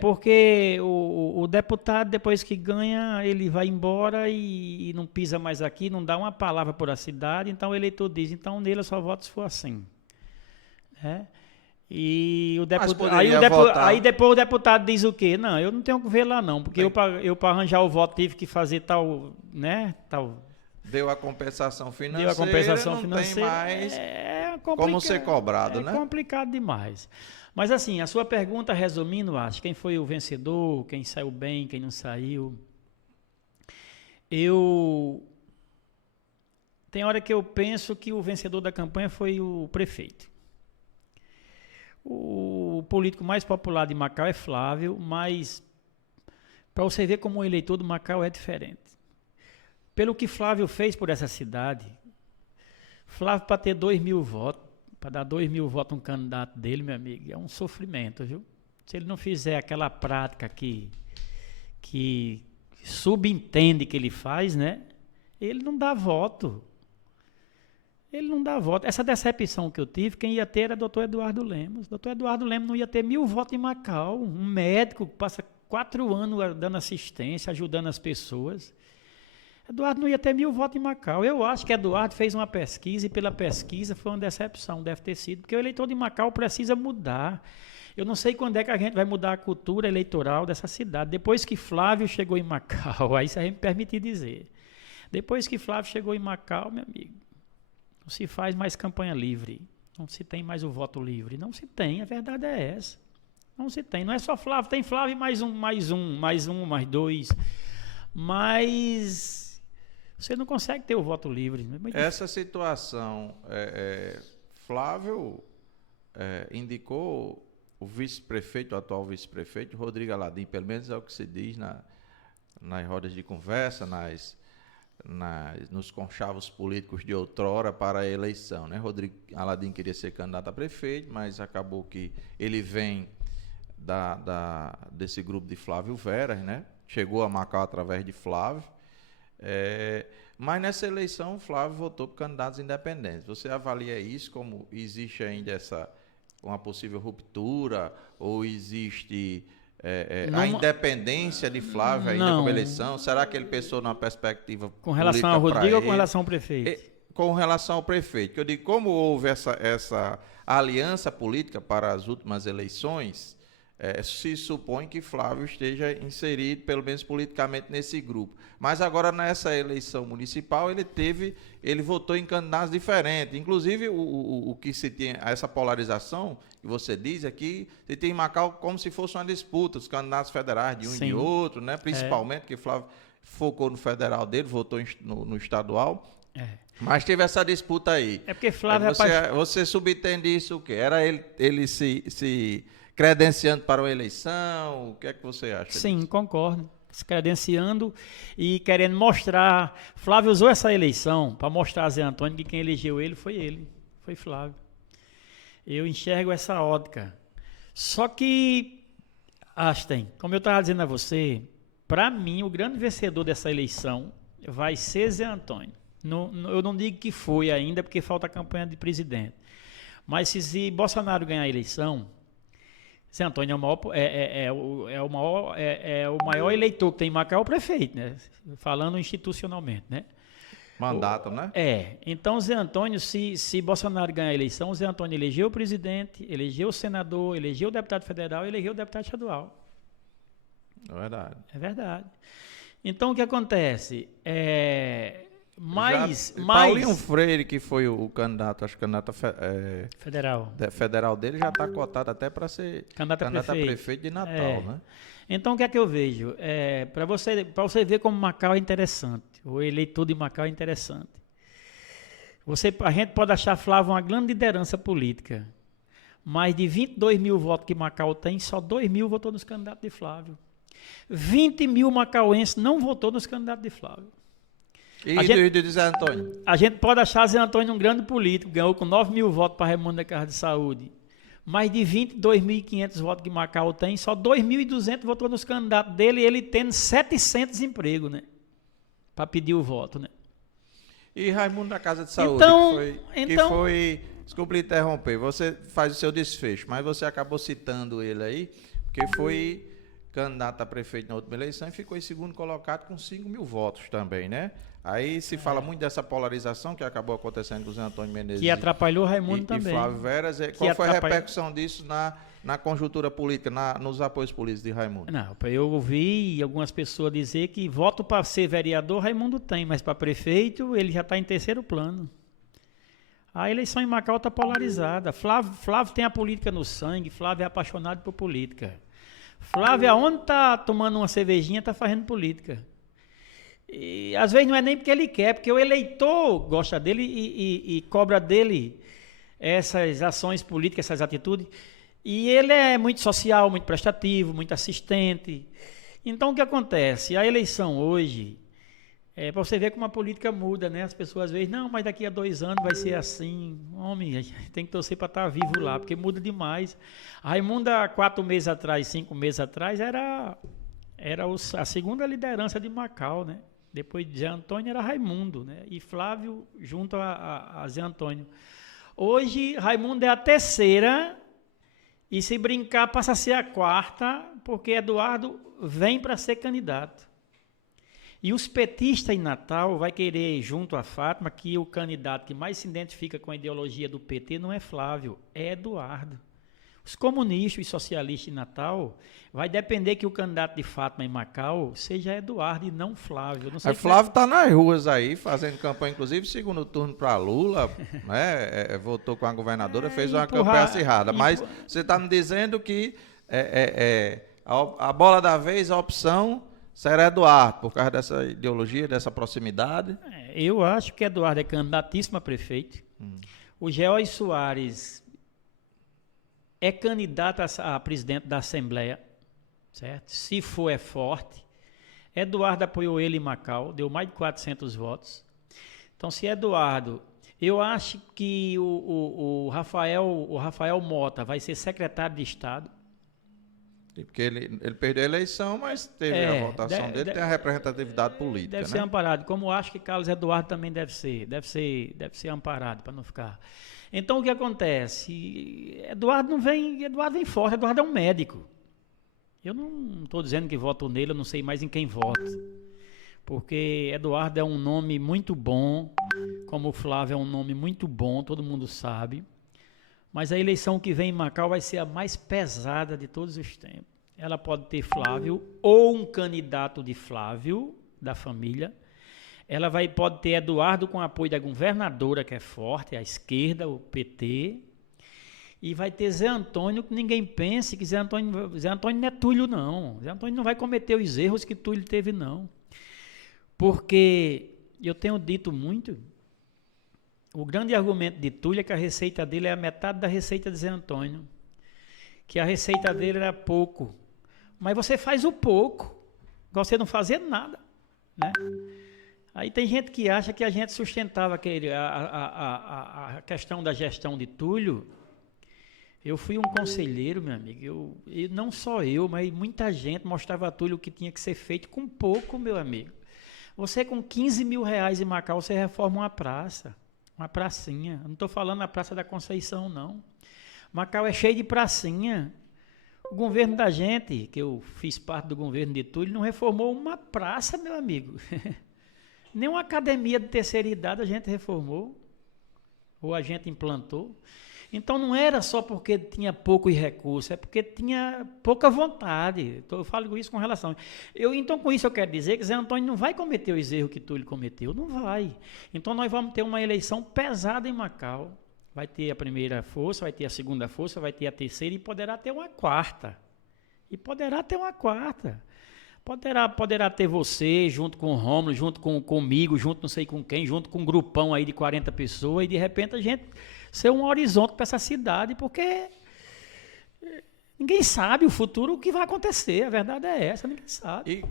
Porque o deputado, depois que ganha, ele vai embora e não pisa mais aqui, não dá uma palavra por a cidade, então o eleitor diz, então nele eu só voto se for assim. E o deputado, aí depois o deputado diz o quê? Não, eu não tenho que ver lá não, porque eu para arranjar o voto tive que fazer tal. Deu a compensação financeira, não tem mais como ser cobrado, né? É complicado demais. Mas assim, a sua pergunta, resumindo, acho, quem foi o vencedor, quem saiu bem, quem não saiu. Tem hora que eu penso que o vencedor da campanha foi o prefeito. O político mais popular de Macau é Flávio, mas para você ver como o eleitor do Macau é diferente. Pelo que Flávio fez por essa cidade, Flávio, para ter 2.000 votos, para dar 2.000 votos a um candidato dele, meu amigo, é um sofrimento, viu? Se ele não fizer aquela prática que subentende que ele faz, né? Ele não dá voto. Ele não dá voto. Essa decepção que eu tive, quem ia ter era o doutor Eduardo Lemos. O doutor Eduardo Lemos não ia ter 1.000 votos em Macau. Um médico que passa 4 anos dando assistência, ajudando as pessoas. Eduardo não ia ter 1.000 votos em Macau. Eu acho que Eduardo fez uma pesquisa e pela pesquisa foi uma decepção, deve ter sido, porque o eleitor de Macau precisa mudar. Eu não sei quando é que a gente vai mudar a cultura eleitoral dessa cidade. Depois que Flávio chegou em Macau, aí você me permite dizer. Depois que Flávio chegou em Macau, meu amigo, não se faz mais campanha livre. Não se tem mais o voto livre. Não se tem, a verdade é essa. Não se tem. Não é só Flávio, tem Flávio e mais 2. Mas você não consegue ter o voto livre. Essa situação, Flávio indicou o vice-prefeito, o atual vice-prefeito, Rodrigo Aladim, pelo menos é o que se diz nas rodas de conversa, nos conchavos políticos de outrora para a eleição, né? Rodrigo Aladim queria ser candidato a prefeito, mas acabou que ele vem desse grupo de Flávio Veras, né? Chegou a Macau através de Flávio, mas nessa eleição Flávio votou por candidatos independentes. Você avalia isso como existe ainda uma possível ruptura, ou existe a independência de Flávio ainda como eleição? Será que ele pensou numa perspectiva com relação ao Rodrigo ou com relação ao prefeito? Com relação ao prefeito, que eu digo, como houve essa aliança política para as últimas eleições, se supõe que Flávio esteja inserido, pelo menos politicamente, nesse grupo. Mas agora, nessa eleição municipal, ele votou em candidatos diferentes. Inclusive, o que se tem, essa polarização que você diz aqui, se tem em Macau como se fosse uma disputa, os candidatos federais de um e de outro, né? Principalmente que Flávio focou no federal dele, votou no estadual. Mas teve essa disputa aí. É porque Flávio você subentende isso o quê? Era ele se credenciando para uma eleição? O que é que você acha? Sim, disso? concordo. Se credenciando e querendo mostrar. Flávio usou essa eleição para mostrar a Zé Antônio que quem elegeu ele, foi Flávio. Eu enxergo essa ótica. Só que, Einstein, como eu estava dizendo a você, para mim, o grande vencedor dessa eleição vai ser Zé Antônio. Eu não digo que foi ainda, porque falta a campanha de presidente. Mas se Bolsonaro ganhar a eleição, Zé Antônio é o maior eleitor que tem em Macau, é o prefeito, né? Falando institucionalmente, né? Mandato, né? Então, Zé Antônio, se Bolsonaro ganhar a eleição, o Zé Antônio elegeu o presidente, elegeu o senador, elegeu o deputado federal, elegeu o deputado estadual. É verdade. É verdade. Então, o que acontece? Paulinho Freire, que foi o candidato, acho que candidato federal dele, já está cotado até para ser candidato a prefeito de Natal, né? Então, o que é que eu vejo? Para você ver como Macau é interessante, o eleitor de Macau é interessante. A gente pode achar Flávio uma grande liderança política, mas de 22.000 votos que Macau tem, só 2.000 votou nos candidatos de Flávio. 20.000 macauenses não votou nos candidatos de Flávio. E do Zé Antônio? A gente pode achar Zé Antônio um grande político, ganhou com 9.000 votos para Raimundo da Casa de Saúde. Mas de 22.500 votos que Macau tem, só 2.200 votou nos candidatos dele, e ele tendo 700 empregos, né? Para pedir o voto, né? E Raimundo da Casa de Saúde, que foi, desculpe lhe interromper, você faz o seu desfecho, mas você acabou citando ele aí, porque foi candidato a prefeito na última eleição e ficou em segundo colocado com 5.000 votos também, né? Aí se fala muito dessa polarização que acabou acontecendo com o Zé Antônio Menezes. Que atrapalhou Raimundo também. E Flávio Veras. Qual foi a repercussão disso na conjuntura política, nos apoios políticos de Raimundo? Não, eu ouvi algumas pessoas dizer que voto para ser vereador Raimundo tem, mas para prefeito ele já está em terceiro plano. A eleição em Macau está polarizada. Flávio tem a política no sangue, Flávio é apaixonado por política. Flávio, aonde está tomando uma cervejinha, está fazendo política. E às vezes não é nem porque ele quer, porque o eleitor gosta dele e cobra dele essas ações políticas, essas atitudes. E ele é muito social, muito prestativo, muito assistente. Então o que acontece? A eleição hoje, para você ver como a política muda, né? As pessoas às vezes, não, mas daqui a 2 anos vai ser assim. Homem, a gente tem que torcer para estar vivo lá, porque muda demais. Raimundo, há 4 meses atrás, 5 meses atrás, era a segunda liderança de Macau, né? Depois de Zé Antônio era Raimundo, né? E Flávio junto a Zé Antônio. Hoje, Raimundo é a terceira e se brincar passa a ser a quarta, porque Eduardo vem para ser candidato. E os petistas em Natal vai querer, junto a Fátima, que o candidato que mais se identifica com a ideologia do PT não é Flávio, é Eduardo. Os comunistas e socialistas em Natal vai depender que o candidato de Fátima em Macau seja Eduardo e não Flávio. Não sei Flávio está nas ruas aí, fazendo campanha, inclusive segundo turno para Lula, né? Votou com a governadora, fez uma campanha acirrada. Mas você está me dizendo que a bola da vez, a opção será Eduardo, por causa dessa ideologia, dessa proximidade? Eu acho que Eduardo é candidatíssimo a prefeito. O George Soares é candidato a presidente da Assembleia, certo? Se for, é forte. Eduardo apoiou ele em Macau, deu mais de 400 votos. Então, se Eduardo... Eu acho que o Rafael Mota vai ser secretário de Estado. Porque ele perdeu a eleição, mas teve a votação dele, tem a representatividade política. Deve ser amparado, como acho que Carlos Eduardo também deve ser amparado, para não ficar... Então, o que acontece? Eduardo vem forte, Eduardo é um médico. Eu não estou dizendo que voto nele, eu não sei mais em quem voto. Porque Eduardo é um nome muito bom, como o Flávio é um nome muito bom, todo mundo sabe. Mas a eleição que vem em Macau vai ser a mais pesada de todos os tempos. Ela pode ter Flávio ou um candidato de Flávio, da família. Ela pode ter Eduardo com apoio da governadora, que é forte, a esquerda, o PT. E vai ter Zé Antônio, que ninguém pense que Zé Antônio não é Túlio, não. Zé Antônio não vai cometer os erros que Túlio teve, não. Porque eu tenho dito muito, o grande argumento de Túlio é que a receita dele é a metade da receita de Zé Antônio. Que a receita dele era pouco. Mas você faz o pouco, você não fazia nada, né? Aí tem gente que acha que a gente sustentava a questão da gestão de Túlio. Eu fui um conselheiro, meu amigo, e não só eu, mas muita gente mostrava a Túlio o que tinha que ser feito com pouco, meu amigo. Você com 15 mil reais em Macau, você reforma uma praça, uma pracinha. Eu não estou falando na Praça da Conceição, não. Macau é cheio de pracinha. O governo da gente, que eu fiz parte do governo de Túlio, não reformou uma praça, meu amigo. Nem uma academia de terceira idade a gente reformou, ou a gente implantou. Então não era só porque tinha pouco recurso, é porque tinha pouca vontade. Então, eu falo isso com relação. Então com isso eu quero dizer que Zé Antônio não vai cometer os erros que Túlio cometeu, não vai. Então nós vamos ter uma eleição pesada em Macau. Vai ter a primeira força, vai ter a segunda força, vai ter a terceira e poderá ter uma quarta. Poderá ter você, junto com o Rômulo, junto comigo, junto não sei com quem, junto com um grupão aí de 40 pessoas, e de repente a gente ser um horizonte para essa cidade, porque ninguém sabe o futuro, o que vai acontecer, a verdade é essa, ninguém sabe. E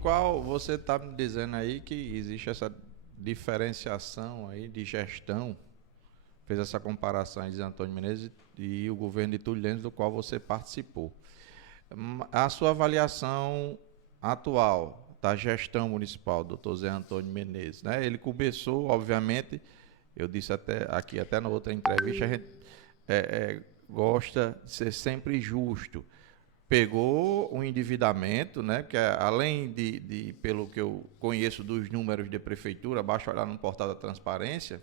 você está me dizendo aí que existe essa diferenciação aí de gestão, fez essa comparação de Antônio Menezes e o governo de Túlio Lemos, do qual você participou. A sua avaliação atual da gestão municipal, doutor Zé Antônio Menezes, né? Ele começou, obviamente, eu disse até na outra entrevista, a gente gosta de ser sempre justo. Pegou um endividamento, né? Que além pelo que eu conheço dos números de prefeitura, basta olhar no portal da transparência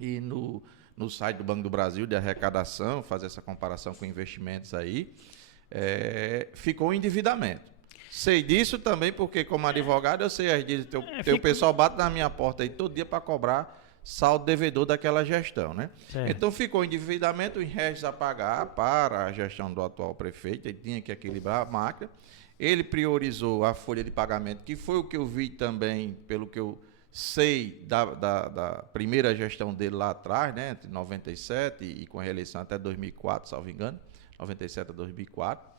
e no site do Banco do Brasil de arrecadação, fazer essa comparação com investimentos aí, ficou um endividamento. Sei disso também porque, como advogado, eu sei as dívidas. O pessoal bate na minha porta aí todo dia para cobrar saldo devedor daquela gestão, né? Certo. Então ficou endividamento em restos a pagar para a gestão do atual prefeito, ele tinha que equilibrar a máquina. ele priorizou a folha de pagamento, que foi o que eu vi também, pelo que eu sei da primeira gestão dele lá atrás, né, entre 97 e com a reeleição até 2004, salvo engano, 97 a 2004.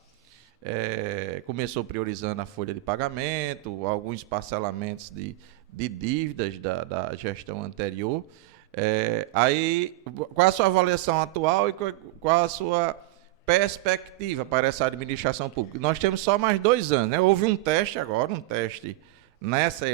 Começou priorizando a folha de pagamento, alguns parcelamentos de dívidas da gestão anterior. Aí, qual a sua avaliação atual e qual a sua perspectiva para essa administração pública? Nós temos só mais 2 anos, né? Houve um teste agora, nessa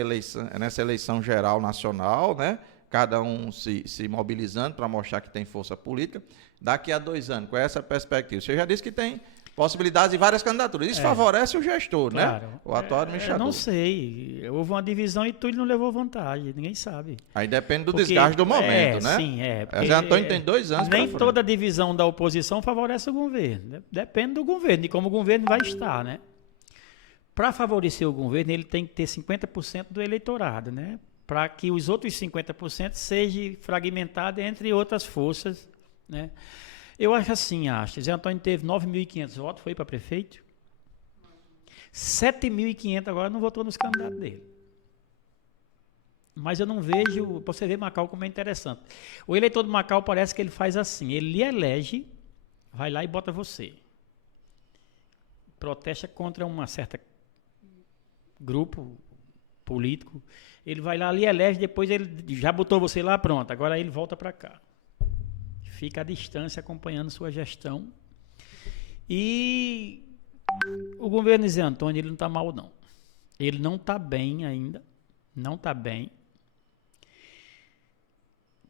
eleição geral nacional, né? Cada um se mobilizando para mostrar que tem força política. Daqui a 2 anos, qual é essa perspectiva? Você já disse que tem possibilidades de várias candidaturas. Isso favorece o gestor, claro, né? O atual administrador. Eu não sei. Houve uma divisão e Túlio não levou vantagem. Ninguém sabe. Aí depende do desgaste do momento, né? Sim, Zé Antônio tem 2 anos. Nem toda divisão da oposição favorece o governo. Depende do governo, de como o governo vai estar, né? Para favorecer o governo, ele tem que ter 50% do eleitorado, né? Para que os outros 50% sejam fragmentados entre outras forças, né? Eu acho assim, Zé Antônio teve 9.500 votos, foi para prefeito. 7.500 agora não votou nos candidatos dele. Mas eu não vejo, para você ver Macau como é interessante. O eleitor do Macau parece que ele faz assim, ele lhe elege, vai lá e bota você. Protesta contra uma certa grupo político, ele vai lá, lhe elege, depois ele já botou você lá, pronto, agora ele volta para cá. Fica à distância acompanhando sua gestão. E o governo de Zé Antônio, ele não está mal, não. Ele não está bem ainda. Não está bem.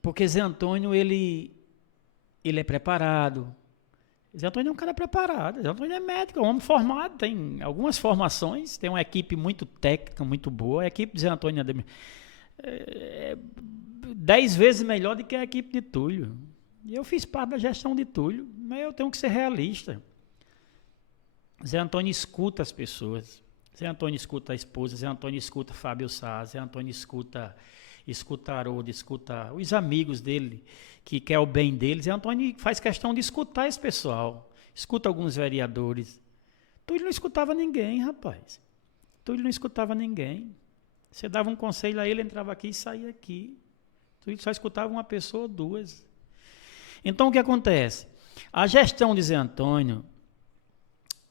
Porque Zé Antônio, ele é preparado. Zé Antônio é um cara preparado. Zé Antônio é médico, é um homem formado, tem algumas formações, tem uma equipe muito técnica, muito boa. A equipe de Zé Antônio é 10 vezes melhor do que a equipe de Túlio. E eu fiz parte da gestão de Túlio, mas eu tenho que ser realista. Zé Antônio escuta as pessoas. Zé Antônio escuta a esposa, Zé Antônio escuta Fábio Sá, Zé Antônio escuta Haroldo, escuta os amigos dele, que quer o bem deles. Zé Antônio faz questão de escutar esse pessoal. Escuta alguns vereadores. Túlio não escutava ninguém, rapaz. Túlio não escutava ninguém. Você dava um conselho a ele, entrava aqui e saía aqui. Túlio só escutava uma pessoa ou 2. Então, o que acontece? A gestão de Zé Antônio,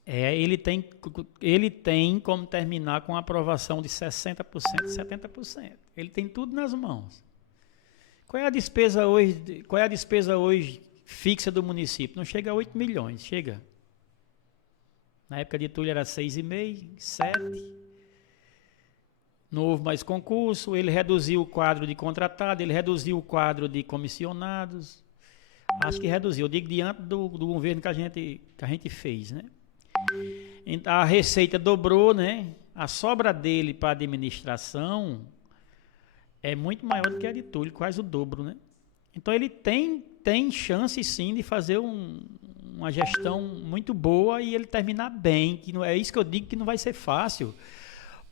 ele tem como terminar com a aprovação de 60%, 70%. Ele tem tudo nas mãos. Qual é a despesa hoje fixa do município? Não chega a 8 milhões, chega. Na época de Túlio era 6,5, 7. Não houve mais concurso, ele reduziu o quadro de contratado, ele reduziu o quadro de comissionados. Acho que reduziu, eu digo diante do governo que a gente fez, né? A receita dobrou, né? A sobra dele para a administração é muito maior do que a de Túlio, quase o dobro, né? Então ele tem chance sim de fazer uma gestão muito boa e ele terminar bem, que não é isso que eu digo, que não vai ser fácil,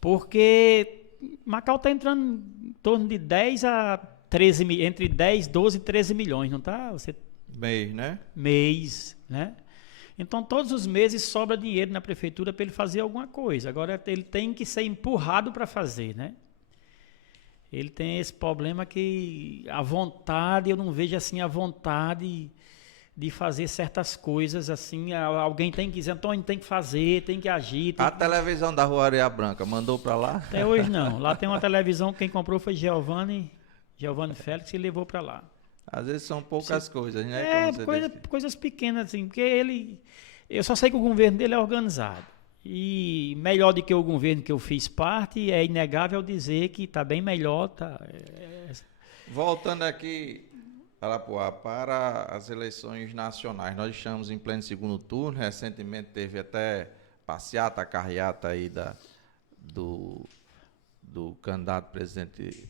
porque Macau está entrando em torno de 10 a 13, entre 10, 12 e 13 milhões, não está? Mês, né? Então, todos os meses sobra dinheiro na prefeitura para ele fazer alguma coisa. Agora, ele tem que ser empurrado para fazer, né? Ele tem esse problema que a vontade, eu não vejo assim a vontade de fazer certas coisas, assim, alguém tem que dizer, Antônio, tem que fazer, tem que agir. Televisão da Rua Areia Branca, mandou para lá? Até hoje não. Lá tem uma televisão, quem comprou foi Giovanni Félix e levou para lá. Às vezes são poucas coisas, né? Coisas pequenas, assim, porque eu só sei que o governo dele é organizado. E melhor do que o governo que eu fiz parte, é inegável dizer que está bem melhor. Voltando aqui, Arapuá, para as eleições nacionais, nós estamos em pleno segundo turno, recentemente teve até passeata, carreata aí do candidato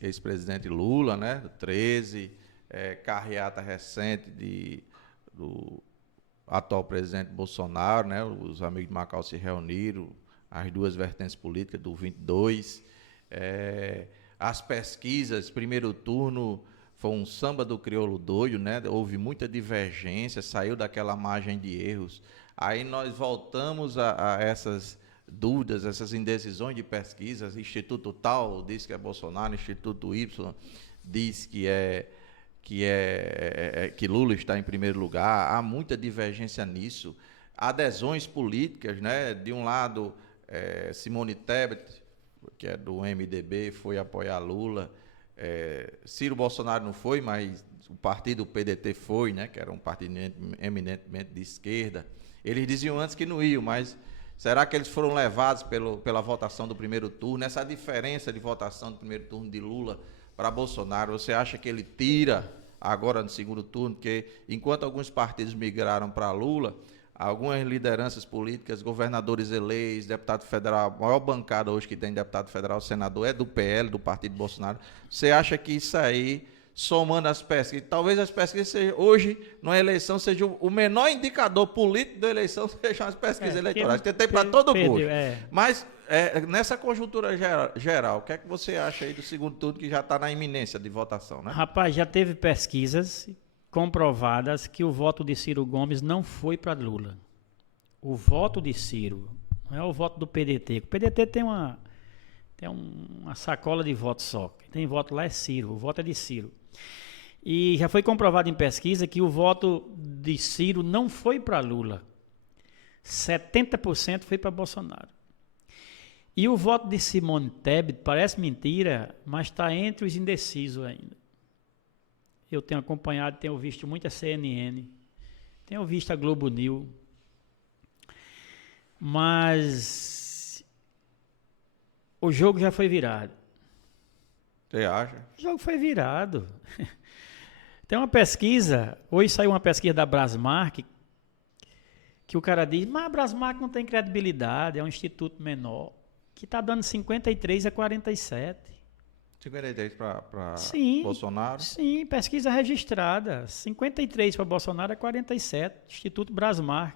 ex-presidente Lula, né, do 13, carreata recente do atual presidente Bolsonaro, né, os amigos de Macau se reuniram, as duas vertentes políticas do 22, as pesquisas, primeiro turno foi um samba do crioulo doido, né, houve muita divergência, saiu daquela margem de erros, aí nós voltamos a essas dúvidas, essas indecisões de pesquisas. Instituto tal diz que é Bolsonaro, Instituto Y diz que Lula está em primeiro lugar. Há muita divergência nisso. Adesões políticas, né? De um lado, Simone Tebet, que é do MDB, foi apoiar Lula. Ciro Bolsonaro não foi, mas o partido PDT foi, né? Que era um partido eminentemente de esquerda. Eles diziam antes que não iam, mas será que eles foram levados pela votação do primeiro turno? Essa diferença de votação do primeiro turno de Lula para Bolsonaro, você acha que ele tira agora no segundo turno? Porque enquanto alguns partidos migraram para Lula, algumas lideranças políticas, governadores eleitos, deputado federal, a maior bancada hoje que tem deputado federal, senador, é do PL, do partido Bolsonaro. Você acha que isso aí, somando as pesquisas, talvez as pesquisas hoje, numa eleição, seja o menor indicador político da eleição, sejam as pesquisas eleitorais, que tem para todo mundo. Mas, nessa conjuntura geral, o que é que você acha aí do segundo turno, que já está na iminência de votação, né? Rapaz, já teve pesquisas comprovadas que o voto de Ciro Gomes não foi para Lula. O voto de Ciro, não é o voto do PDT. O PDT tem uma sacola de votos só. Quem tem voto lá é Ciro, o voto é de Ciro. E já foi comprovado em pesquisa que o voto de Ciro não foi para Lula. 70% foi para Bolsonaro. E o voto de Simone Tebet, parece mentira, mas está entre os indecisos ainda. Eu tenho acompanhado, tenho visto muita CNN, tenho visto a Globo News, mas o jogo já foi virado. Você acha? O jogo foi virado. Tem uma pesquisa, hoje saiu uma pesquisa da Brasmark, que o cara diz, mas a Brasmark não tem credibilidade, é um instituto menor, que está dando 53-47. 53 para Bolsonaro? Sim, pesquisa registrada. 53 para Bolsonaro é 47, Instituto Brasmark.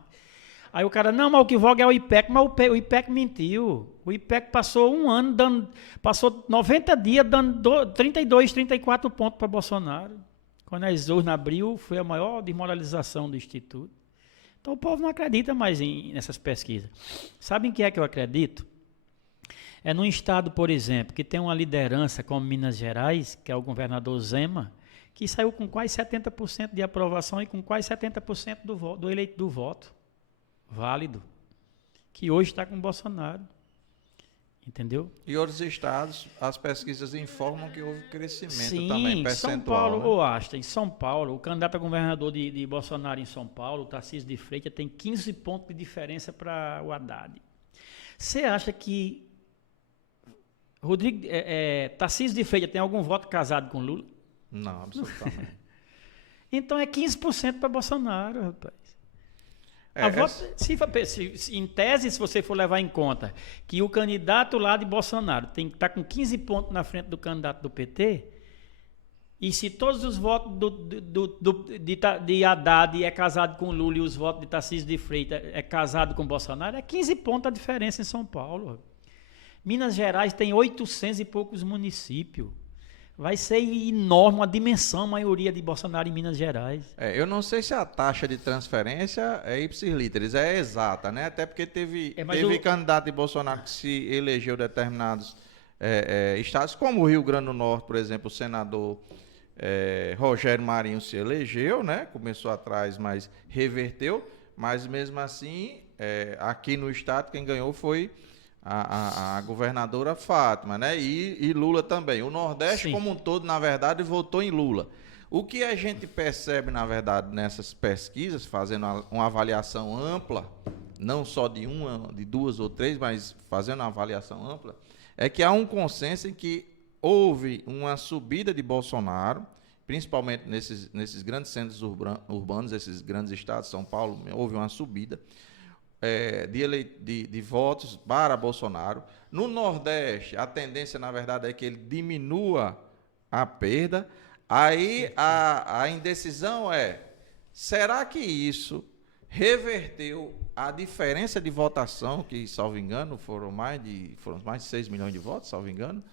Aí o cara, não, mas o que voga é o IPEC, mas o IPEC mentiu. O IPEC passou um ano, passou 90 dias dando 32, 34 pontos para Bolsonaro. Quando as urnas abriu, foi a maior desmoralização do Instituto. Então o povo não acredita mais nessas pesquisas. Sabem o que é que eu acredito? É num estado, por exemplo, que tem uma liderança como Minas Gerais, que é o governador Zema, que saiu com quase 70% de aprovação e com quase 70% do eleito do voto válido, que hoje está com Bolsonaro. Entendeu? E outros estados, as pesquisas informam que houve crescimento também percentual. São Paulo, né? ou Asta, em São Paulo, o candidato a governador de Bolsonaro em São Paulo, o Tarcísio de Freitas, tem 15 pontos de diferença para o Haddad. Você acha que Tarcísio de Freitas tem algum voto casado com Lula? Não, absolutamente. Então é 15% para Bolsonaro, rapaz. Em tese, se você for levar em conta que o candidato lá de Bolsonaro tem que estar com 15 pontos na frente do candidato do PT, e se todos os votos de Haddad é casado com Lula e os votos de Tarcísio de Freitas é casado com Bolsonaro, é 15 pontos a diferença em São Paulo. Minas Gerais tem 800 e poucos municípios. Vai ser enorme, uma dimensão, a maioria de Bolsonaro em Minas Gerais. Eu não sei se a taxa de transferência é ipsis-literis, é exata, né? Até porque teve candidato de Bolsonaro que se elegeu determinados estados, como o Rio Grande do Norte, por exemplo, o senador Rogério Marinho se elegeu, né? Começou atrás, mas reverteu. Mas mesmo assim, aqui no estado, quem ganhou foi a governadora Fátima, né? E Lula também. O Nordeste, como um todo, na verdade, votou em Lula. O que a gente percebe, na verdade, nessas pesquisas, fazendo uma avaliação ampla, não só de uma, de duas ou três, mas fazendo uma avaliação ampla, é que há um consenso em que houve uma subida de Bolsonaro, principalmente nesses grandes centros urbanos, esses grandes estados, São Paulo, houve uma subida de votos para Bolsonaro. No Nordeste, a tendência, na verdade, é que ele diminua a perda. Aí a indecisão será que isso reverteu a diferença de votação, que, salvo engano, foram mais de 6 milhões de votos, salvo engano,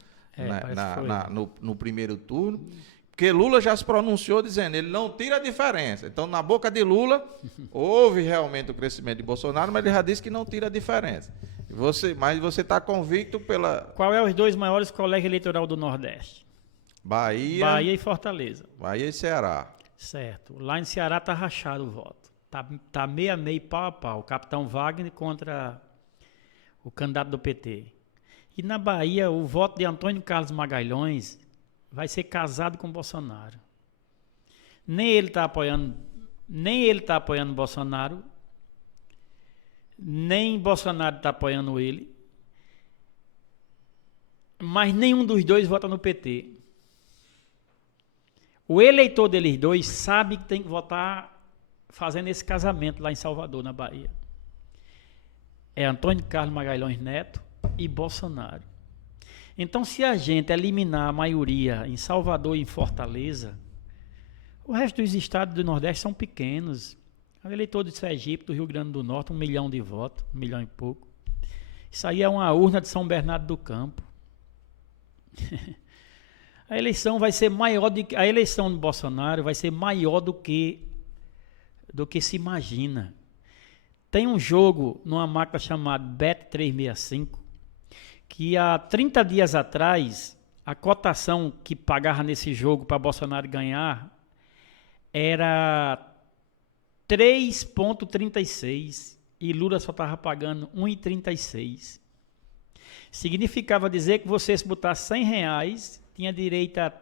no primeiro turno, Porque Lula já se pronunciou dizendo, ele não tira a diferença. Então, na boca de Lula, houve realmente o crescimento de Bolsonaro, mas ele já disse que não tira a diferença. Mas você está convicto pela... Qual é os 2 maiores colégios eleitorais do Nordeste? Bahia e Fortaleza. Bahia e Ceará. Certo. Lá em Ceará está rachado o voto. Tá meio a meio, pau a pau. O capitão Wagner contra o candidato do PT. E na Bahia, o voto de Antônio Carlos Magalhães vai ser casado com Bolsonaro. Nem ele está apoiando Bolsonaro, nem Bolsonaro está apoiando ele, mas nenhum dos dois vota no PT. O eleitor deles dois sabe que tem que votar fazendo esse casamento lá em Salvador, na Bahia. É Antônio Carlos Magalhães Neto e Bolsonaro. Então, se a gente eliminar a maioria em Salvador e em Fortaleza, o resto dos estados do Nordeste são pequenos. O eleitor de Sergipe, do Rio Grande do Norte, 1 milhão de votos, 1 milhão e pouco. Isso aí é uma urna de São Bernardo do Campo. A eleição do Bolsonaro vai ser maior do que se imagina. Tem um jogo numa máquina chamada Bet365, que há 30 dias atrás, a cotação que pagava nesse jogo para Bolsonaro ganhar era 3,36 e Lula só estava pagando 1,36. Significava dizer que você, se botar R$100, tinha direito a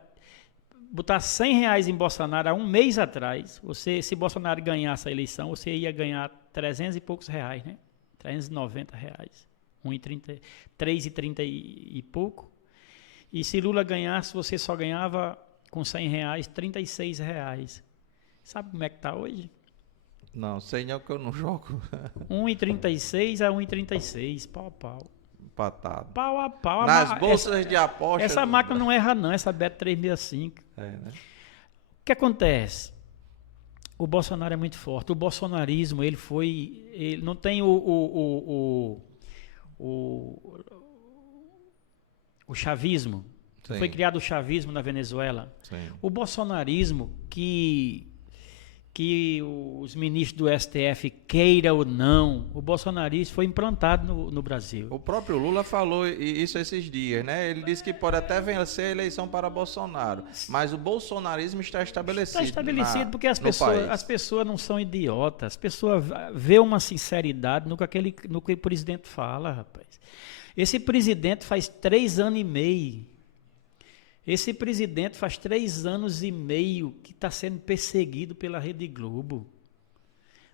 botar R$100 em Bolsonaro há um mês atrás. Se Bolsonaro ganhasse a eleição, você ia ganhar 300 e poucos reais, né? R$390. 3,30 e pouco. E se Lula ganhasse, você só ganhava com R$100, R$36. Sabe como é que está hoje? Não, sei não que eu não jogo. 1,36 a 1,36, pau a pau. Empatado. Pau a pau. Nas bolsas de aposta. Essa máquina não erra não, essa Bet365. Né? O que acontece? O Bolsonaro é muito forte. O bolsonarismo, ele não tem o chavismo. Sim. Foi criado o chavismo na Venezuela. Sim. O bolsonarismo que os ministros do STF queiram ou não, o bolsonarismo foi implantado no Brasil. O próprio Lula falou isso esses dias, né? Ele disse que pode até vencer a eleição para Bolsonaro, mas o bolsonarismo está estabelecido. Está estabelecido porque as pessoas não são idiotas, as pessoas vê uma sinceridade no que o presidente fala, rapaz. Esse presidente faz 3 anos e meio. Esse presidente faz 3 anos e meio que está sendo perseguido pela Rede Globo.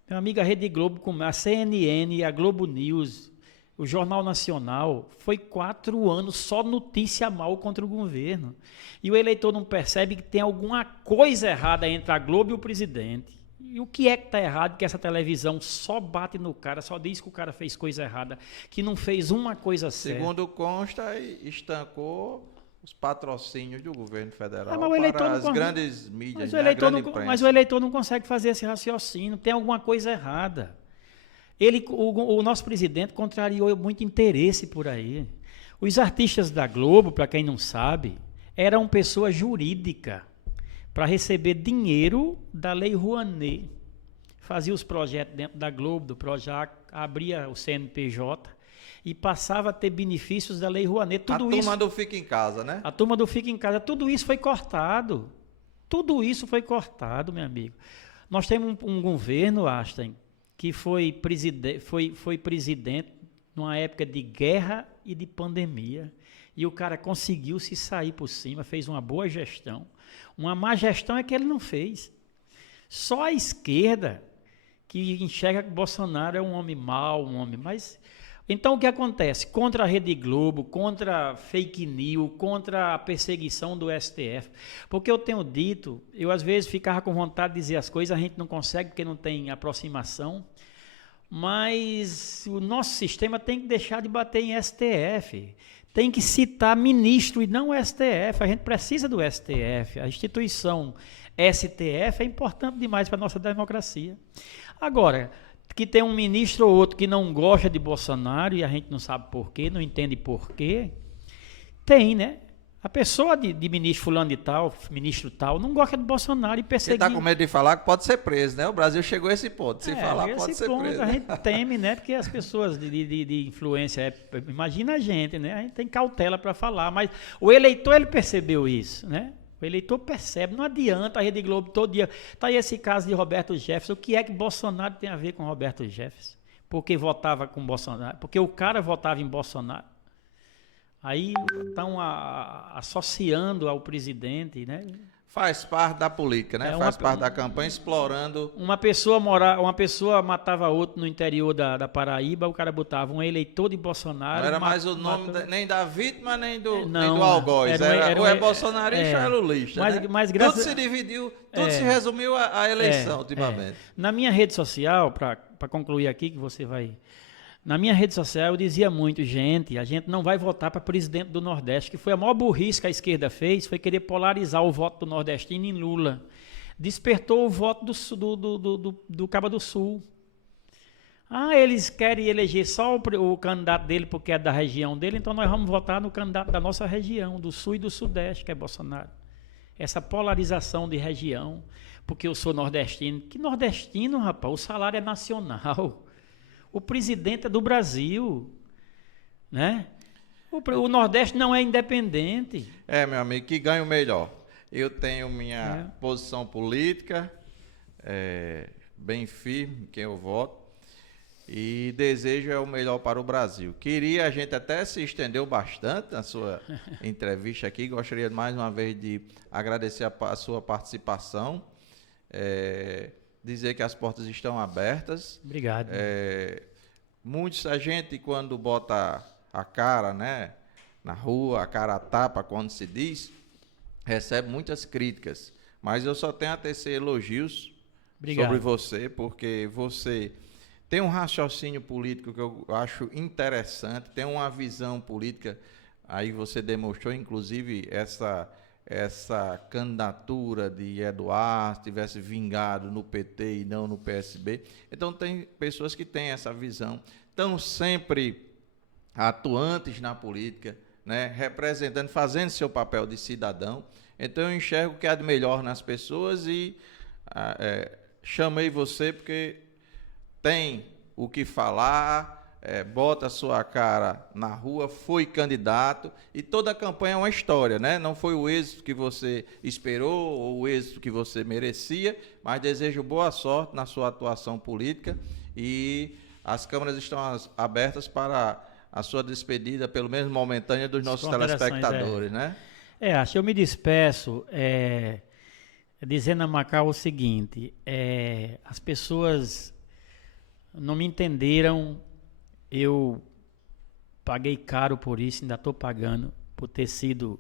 Meu amigo, a Rede Globo, a CNN, a Globo News, o Jornal Nacional, foi 4 anos só notícia mal contra o governo. E o eleitor não percebe que tem alguma coisa errada entre a Globo e o presidente. E o que é que está errado? Que essa televisão só bate no cara, só diz que o cara fez coisa errada, que não fez uma coisa certa. Segundo consta, estancou os patrocínios do governo federal para as grandes mídias, mas o eleitor não consegue fazer esse raciocínio, tem alguma coisa errada. O nosso presidente contrariou muito interesse por aí. Os artistas da Globo, para quem não sabe, eram pessoa jurídica para receber dinheiro da Lei Rouanet. Fazia os projetos dentro da Globo, do Projac, abria o CNPJ e passava a ter benefícios da Lei Rouanet. A turma do Fica em Casa, né? A turma do Fica em Casa. Tudo isso foi cortado. Tudo isso foi cortado, meu amigo. Nós temos um governo, Einstein, que foi presidente numa época de guerra e de pandemia. E o cara conseguiu se sair por cima, fez uma boa gestão. Uma má gestão é que ele não fez. Só a esquerda que enxerga que Bolsonaro é um homem mau, mas... Então, o que acontece? Contra a Rede Globo, contra fake news, contra a perseguição do STF. Porque eu tenho dito, eu às vezes ficava com vontade de dizer as coisas, a gente não consegue porque não tem aproximação, mas o nosso sistema tem que deixar de bater em STF. Tem que citar ministro e não o STF. A gente precisa do STF. A instituição STF é importante demais para a nossa democracia. Agora, que tem um ministro ou outro que não gosta de Bolsonaro e a gente não sabe por quê, não entende por quê, tem, né? A pessoa de ministro fulano de tal, ministro tal, não gosta do Bolsonaro e perseguir. Você está com medo de falar que pode ser preso, né? O Brasil chegou a esse ponto. Se falar, pode ser preso. A gente teme, né? Porque as pessoas de influência, imagina a gente, né? A gente tem cautela para falar, mas o eleitor, ele percebeu isso, né? O eleitor percebe, não adianta a Rede Globo todo dia. Está aí esse caso de Roberto Jefferson. O que é que Bolsonaro tem a ver com Roberto Jefferson? Porque votava com Bolsonaro, porque o cara votava em Bolsonaro. Aí estão associando ao presidente, né? Faz parte da política, né? Faz parte da campanha, explorando. Uma pessoa matava outro no interior da Paraíba, o cara botava um eleitor de Bolsonaro. Não era mais o nome nem da vítima, nem do algoz. Ou é bolsonarista ou é lulista. Mas tudo se dividiu, tudo se resumiu à eleição, ultimamente. Na minha rede social, para concluir aqui, que você vai. Na minha rede social eu dizia muito, a gente não vai votar para presidente do Nordeste, que foi a maior burrice que a esquerda fez, foi querer polarizar o voto do nordestino em Lula. Despertou o voto do Cabo do Sul. Eles querem eleger só o candidato dele porque é da região dele, então nós vamos votar no candidato da nossa região, do Sul e do Sudeste, que é Bolsonaro. Essa polarização de região, porque eu sou nordestino. Que nordestino, rapaz? O salário é nacional. O presidente é do Brasil, né? O Nordeste não é independente. Meu amigo, que ganha o melhor. Eu tenho minha posição política, bem firme, quem eu voto, e desejo o melhor para o Brasil. A gente até se estendeu bastante na sua entrevista aqui, gostaria mais uma vez de agradecer a sua participação, dizer que as portas estão abertas. Obrigado. A gente, quando bota a cara, né, na rua, a cara tapa, quando se diz, recebe muitas críticas. Mas eu só tenho a tecer elogios sobre você, porque você tem um raciocínio político que eu acho interessante, tem uma visão política, aí você demonstrou, inclusive, essa candidatura de Eduardo tivesse vingado no PT e não no PSB. Então, tem pessoas que têm essa visão, estão sempre atuantes na política, né, representando, fazendo seu papel de cidadão. Então, eu enxergo o que há de melhor nas pessoas e chamei você porque tem o que falar, bota a sua cara na rua, foi candidato, e toda a campanha é uma história, né? Não foi o êxito que você esperou ou o êxito que você merecia, mas desejo boa sorte na sua atuação política e as câmaras estão abertas para a sua despedida, pelo menos momentânea, dos nossos telespectadores, né? Acho que eu me despeço dizendo a Macau o seguinte, as pessoas não me entenderam. Eu paguei caro por isso, ainda estou pagando, por ter sido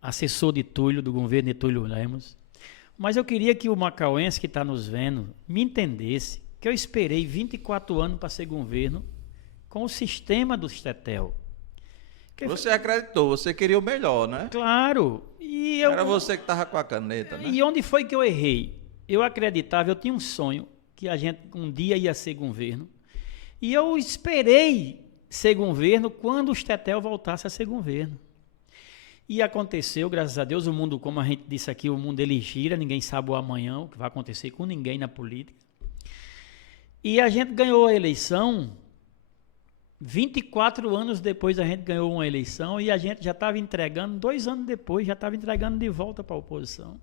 assessor de Túlio, do governo de Túlio Lemos. Mas eu queria que o macauense que está nos vendo me entendesse que eu esperei 24 anos para ser governo com o sistema do Tetel. Você acreditou, você queria o melhor, né? Claro. Era você que estava com a caneta, né? E onde foi que eu errei? Eu acreditava, eu tinha um sonho que a gente um dia ia ser governo. E eu esperei ser governo quando o Tetel voltasse a ser governo. E aconteceu, graças a Deus, o mundo, como a gente disse aqui, o mundo ele gira, ninguém sabe o amanhã, o que vai acontecer com ninguém na política. E a gente ganhou a eleição, 24 anos depois a gente ganhou uma eleição e a gente já estava entregando, 2 anos depois, já estava entregando de volta para a oposição.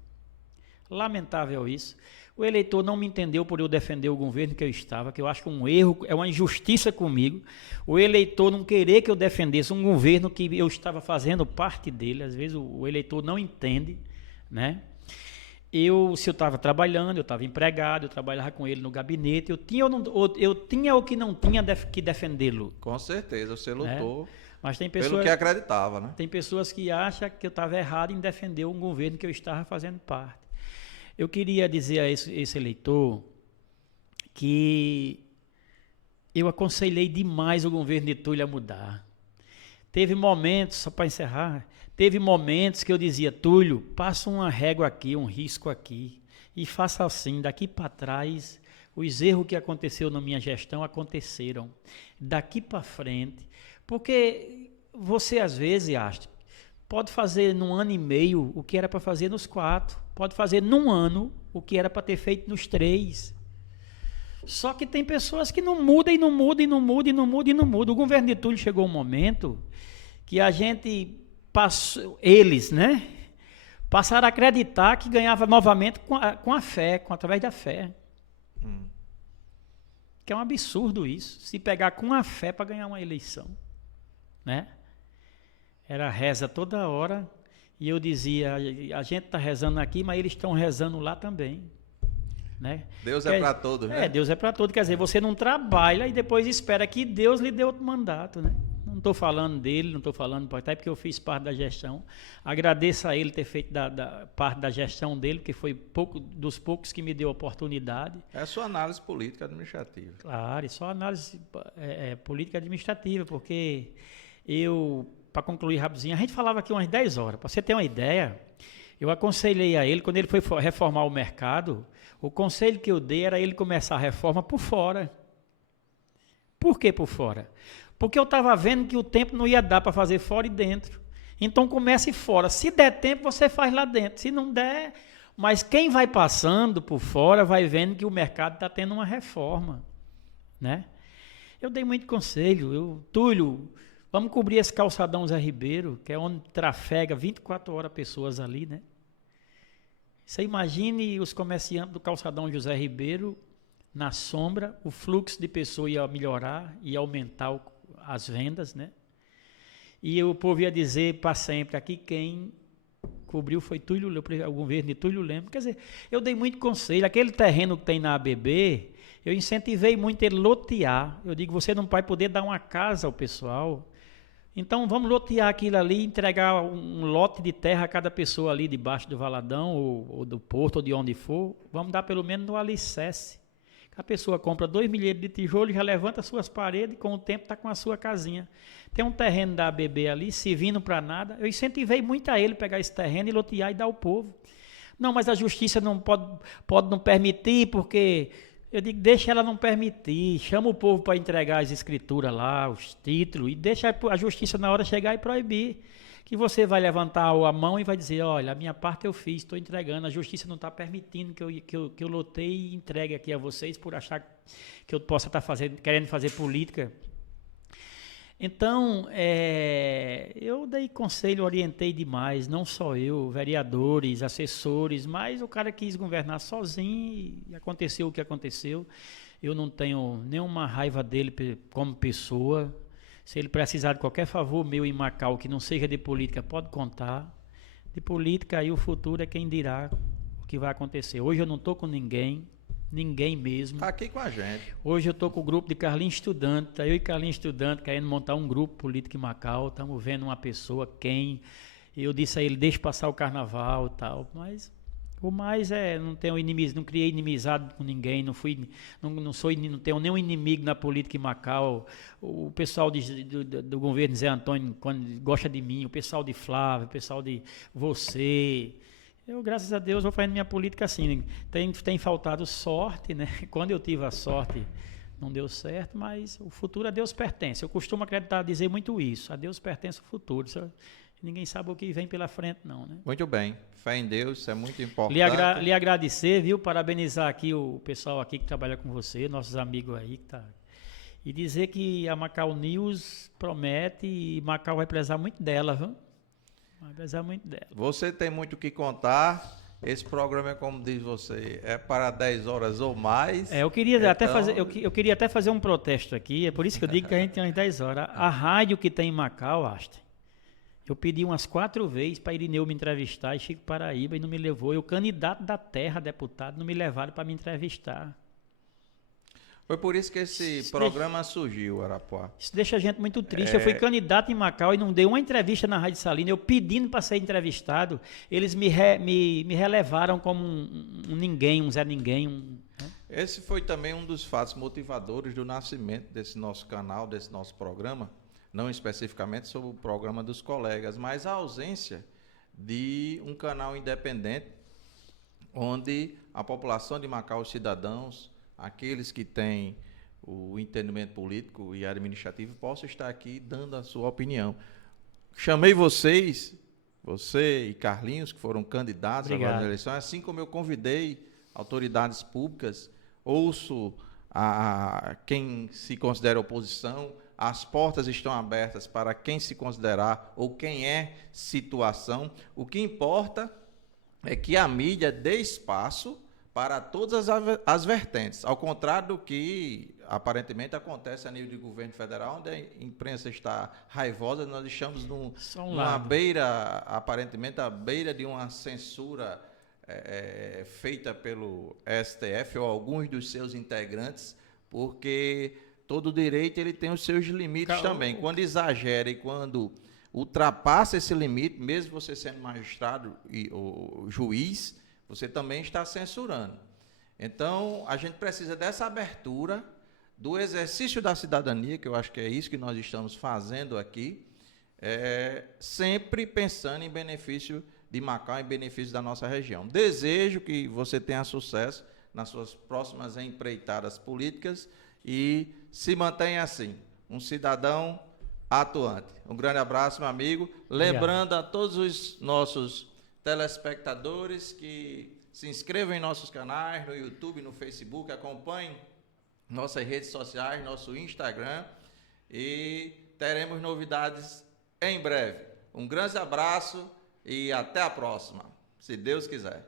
Lamentável isso. O eleitor não me entendeu por eu defender o governo que eu estava, que eu acho que um erro, é uma injustiça comigo. O eleitor não querer que eu defendesse um governo que eu estava fazendo parte dele. Às vezes o eleitor não entende, né? Se eu estava trabalhando, eu estava empregado, eu trabalhava com ele no gabinete, eu tinha ou que não tinha que defendê-lo. Com certeza, você lutou, né? Mas tem pessoas, pelo que acreditava, né? Tem pessoas que acham que eu estava errado em defender um governo que eu estava fazendo parte. Eu queria dizer a esse eleitor que eu aconselhei demais o governo de Túlio a mudar. Teve momentos, só para encerrar, teve momentos que eu dizia, Túlio, passa uma régua aqui, um risco aqui, e faça assim, daqui para trás, os erros que aconteceram na minha gestão aconteceram. Daqui para frente, porque você às vezes acha, pode fazer num ano e meio o que era para fazer nos 4. Pode fazer num ano o que era para ter feito nos 3. Só que tem pessoas que não mudam e não mudam e não mudam e não mudam e não mudam. O governo de Túlio chegou um momento que a gente passou, eles, né? Passaram a acreditar que ganhava novamente com a fé, através da fé. Que é um absurdo isso, se pegar com a fé para ganhar uma eleição, né? Era reza toda hora, e eu dizia, a gente está rezando aqui, mas eles estão rezando lá também, né? Deus é para todos, né? Deus é para todos, quer dizer, você não trabalha e depois espera que Deus lhe dê outro mandato, né? Não estou falando dele, não estou falando até porque eu fiz parte da gestão. Agradeço a ele ter feito parte da gestão dele, porque foi dos poucos que me deu oportunidade. É a sua análise política administrativa. Claro, e só análise política administrativa, porque para concluir rapidinho, a gente falava aqui umas 10 horas. Para você ter uma ideia, eu aconselhei a ele, quando ele foi reformar o mercado, o conselho que eu dei era ele começar a reforma por fora. Por que por fora? Porque eu estava vendo que o tempo não ia dar para fazer fora e dentro. Então comece fora. Se der tempo, você faz lá dentro. Se não der, mas quem vai passando por fora vai vendo que o mercado está tendo uma reforma, né? Eu dei muito conselho. Túlio, vamos cobrir esse calçadão Zé Ribeiro, que é onde trafega 24 horas pessoas ali, né? Você imagine os comerciantes do calçadão José Ribeiro na sombra, o fluxo de pessoas ia melhorar, ia aumentar as vendas, né? E o povo ia dizer para sempre, aqui quem cobriu foi o governo de Túlio Lemos. Quer dizer, eu dei muito conselho. Aquele terreno que tem na ABB, eu incentivei muito ele lotear. Eu digo, você não vai poder dar uma casa ao pessoal. Então, vamos lotear aquilo ali, entregar um lote de terra a cada pessoa ali debaixo do Valadão, ou do Porto, ou de onde for. Vamos dar pelo menos no alicerce. A pessoa compra 2 milheiros de tijolo, já levanta suas paredes e com o tempo está com a sua casinha. Tem um terreno da ABB ali, servindo para nada. Eu incentivei muito a ele pegar esse terreno e lotear e dar ao povo. Não, mas a justiça não pode não permitir, porque... Eu digo, deixa ela não permitir, chama o povo para entregar as escrituras lá, os títulos, e deixa a justiça na hora chegar e proibir. Que você vai levantar a mão e vai dizer, olha, a minha parte eu fiz, estou entregando, a justiça não está permitindo que eu loteie e entregue aqui a vocês por achar que eu possa estar querendo fazer política. Então, eu dei conselho, orientei demais, não só eu, vereadores, assessores, mas o cara quis governar sozinho e aconteceu o que aconteceu. Eu não tenho nenhuma raiva dele como pessoa. Se ele precisar de qualquer favor meu em Macau, que não seja de política, pode contar. De política, aí o futuro é quem dirá o que vai acontecer. Hoje eu não estou com ninguém mesmo. Está aqui com a gente. Hoje eu estou com o grupo de Carlinhos Estudante, eu e Carlinhos Estudante querendo montar um grupo político em Macau, estamos vendo uma pessoa, eu disse a ele, deixa passar o carnaval e tal, mas o mais não criei inimizade com ninguém, não tenho nenhum inimigo na política em Macau. O pessoal do governo Zé Antônio quando gosta de mim, o pessoal de Flávio, o pessoal de você. Eu, graças a Deus, vou fazendo minha política assim. Tem faltado sorte, né? Quando eu tive a sorte, não deu certo, mas o futuro a Deus pertence. Eu costumo acreditar, dizer muito isso. A Deus pertence o futuro. Ninguém sabe o que vem pela frente, não, né? Muito bem. Fé em Deus, isso é muito importante. Lhe agradecer, viu? Parabenizar aqui o pessoal aqui que trabalha com você, nossos amigos aí que tá. E dizer que a Macau News promete e Macau vai precisar muito dela, viu? Vai precisar muito dela. Você tem muito o que contar. Esse programa, como diz você, é para 10 horas ou mais. Eu queria até fazer um protesto aqui, é por isso que eu digo que a gente tem umas 10 horas. A rádio que tem em Macau, Asta, eu pedi umas 4 vezes para Irineu me entrevistar e Chico Paraíba e não me levou. Eu, candidato da terra, deputado, não me levaram para me entrevistar. Foi por isso que esse programa surgiu, Arapuá. Isso deixa a gente muito triste. Eu fui candidato em Macau e não dei uma entrevista na Rádio Salina. Eu pedindo para ser entrevistado, eles me relevaram como um ninguém, um Zé Ninguém. Né? Esse foi também um dos fatos motivadores do nascimento desse nosso canal, desse nosso programa. Não especificamente sobre o programa dos colegas, mas a ausência de um canal independente onde a população de Macau, os cidadãos, aqueles que têm o entendimento político e administrativo possam estar aqui dando a sua opinião. Chamei vocês você e Carlinhos, que foram candidatos agora nas eleições, assim como eu convidei autoridades públicas, ouço a quem se considera oposição, as portas estão abertas para quem se considerar ou quem é situação. O que importa é que a mídia dê espaço para todas as vertentes, ao contrário do que aparentemente acontece a nível de governo federal, onde a imprensa está raivosa. Nós estamos numa beira, aparentemente à beira de uma censura feita pelo STF ou alguns dos seus integrantes, porque todo direito ele tem os seus limites também. Quando exagera e quando ultrapassa esse limite, mesmo você sendo magistrado ou juiz, você também está censurando. Então, a gente precisa dessa abertura, do exercício da cidadania, que eu acho que é isso que nós estamos fazendo aqui, sempre pensando em benefício de Macau, em benefício da nossa região. Desejo que você tenha sucesso nas suas próximas empreitadas políticas e se mantenha assim, um cidadão atuante. Um grande abraço, meu amigo. Lembrando a todos os nossos telespectadores que se inscrevam em nossos canais, no YouTube, no Facebook, acompanhem nossas redes sociais, nosso Instagram, e teremos novidades em breve. Um grande abraço e até a próxima, se Deus quiser.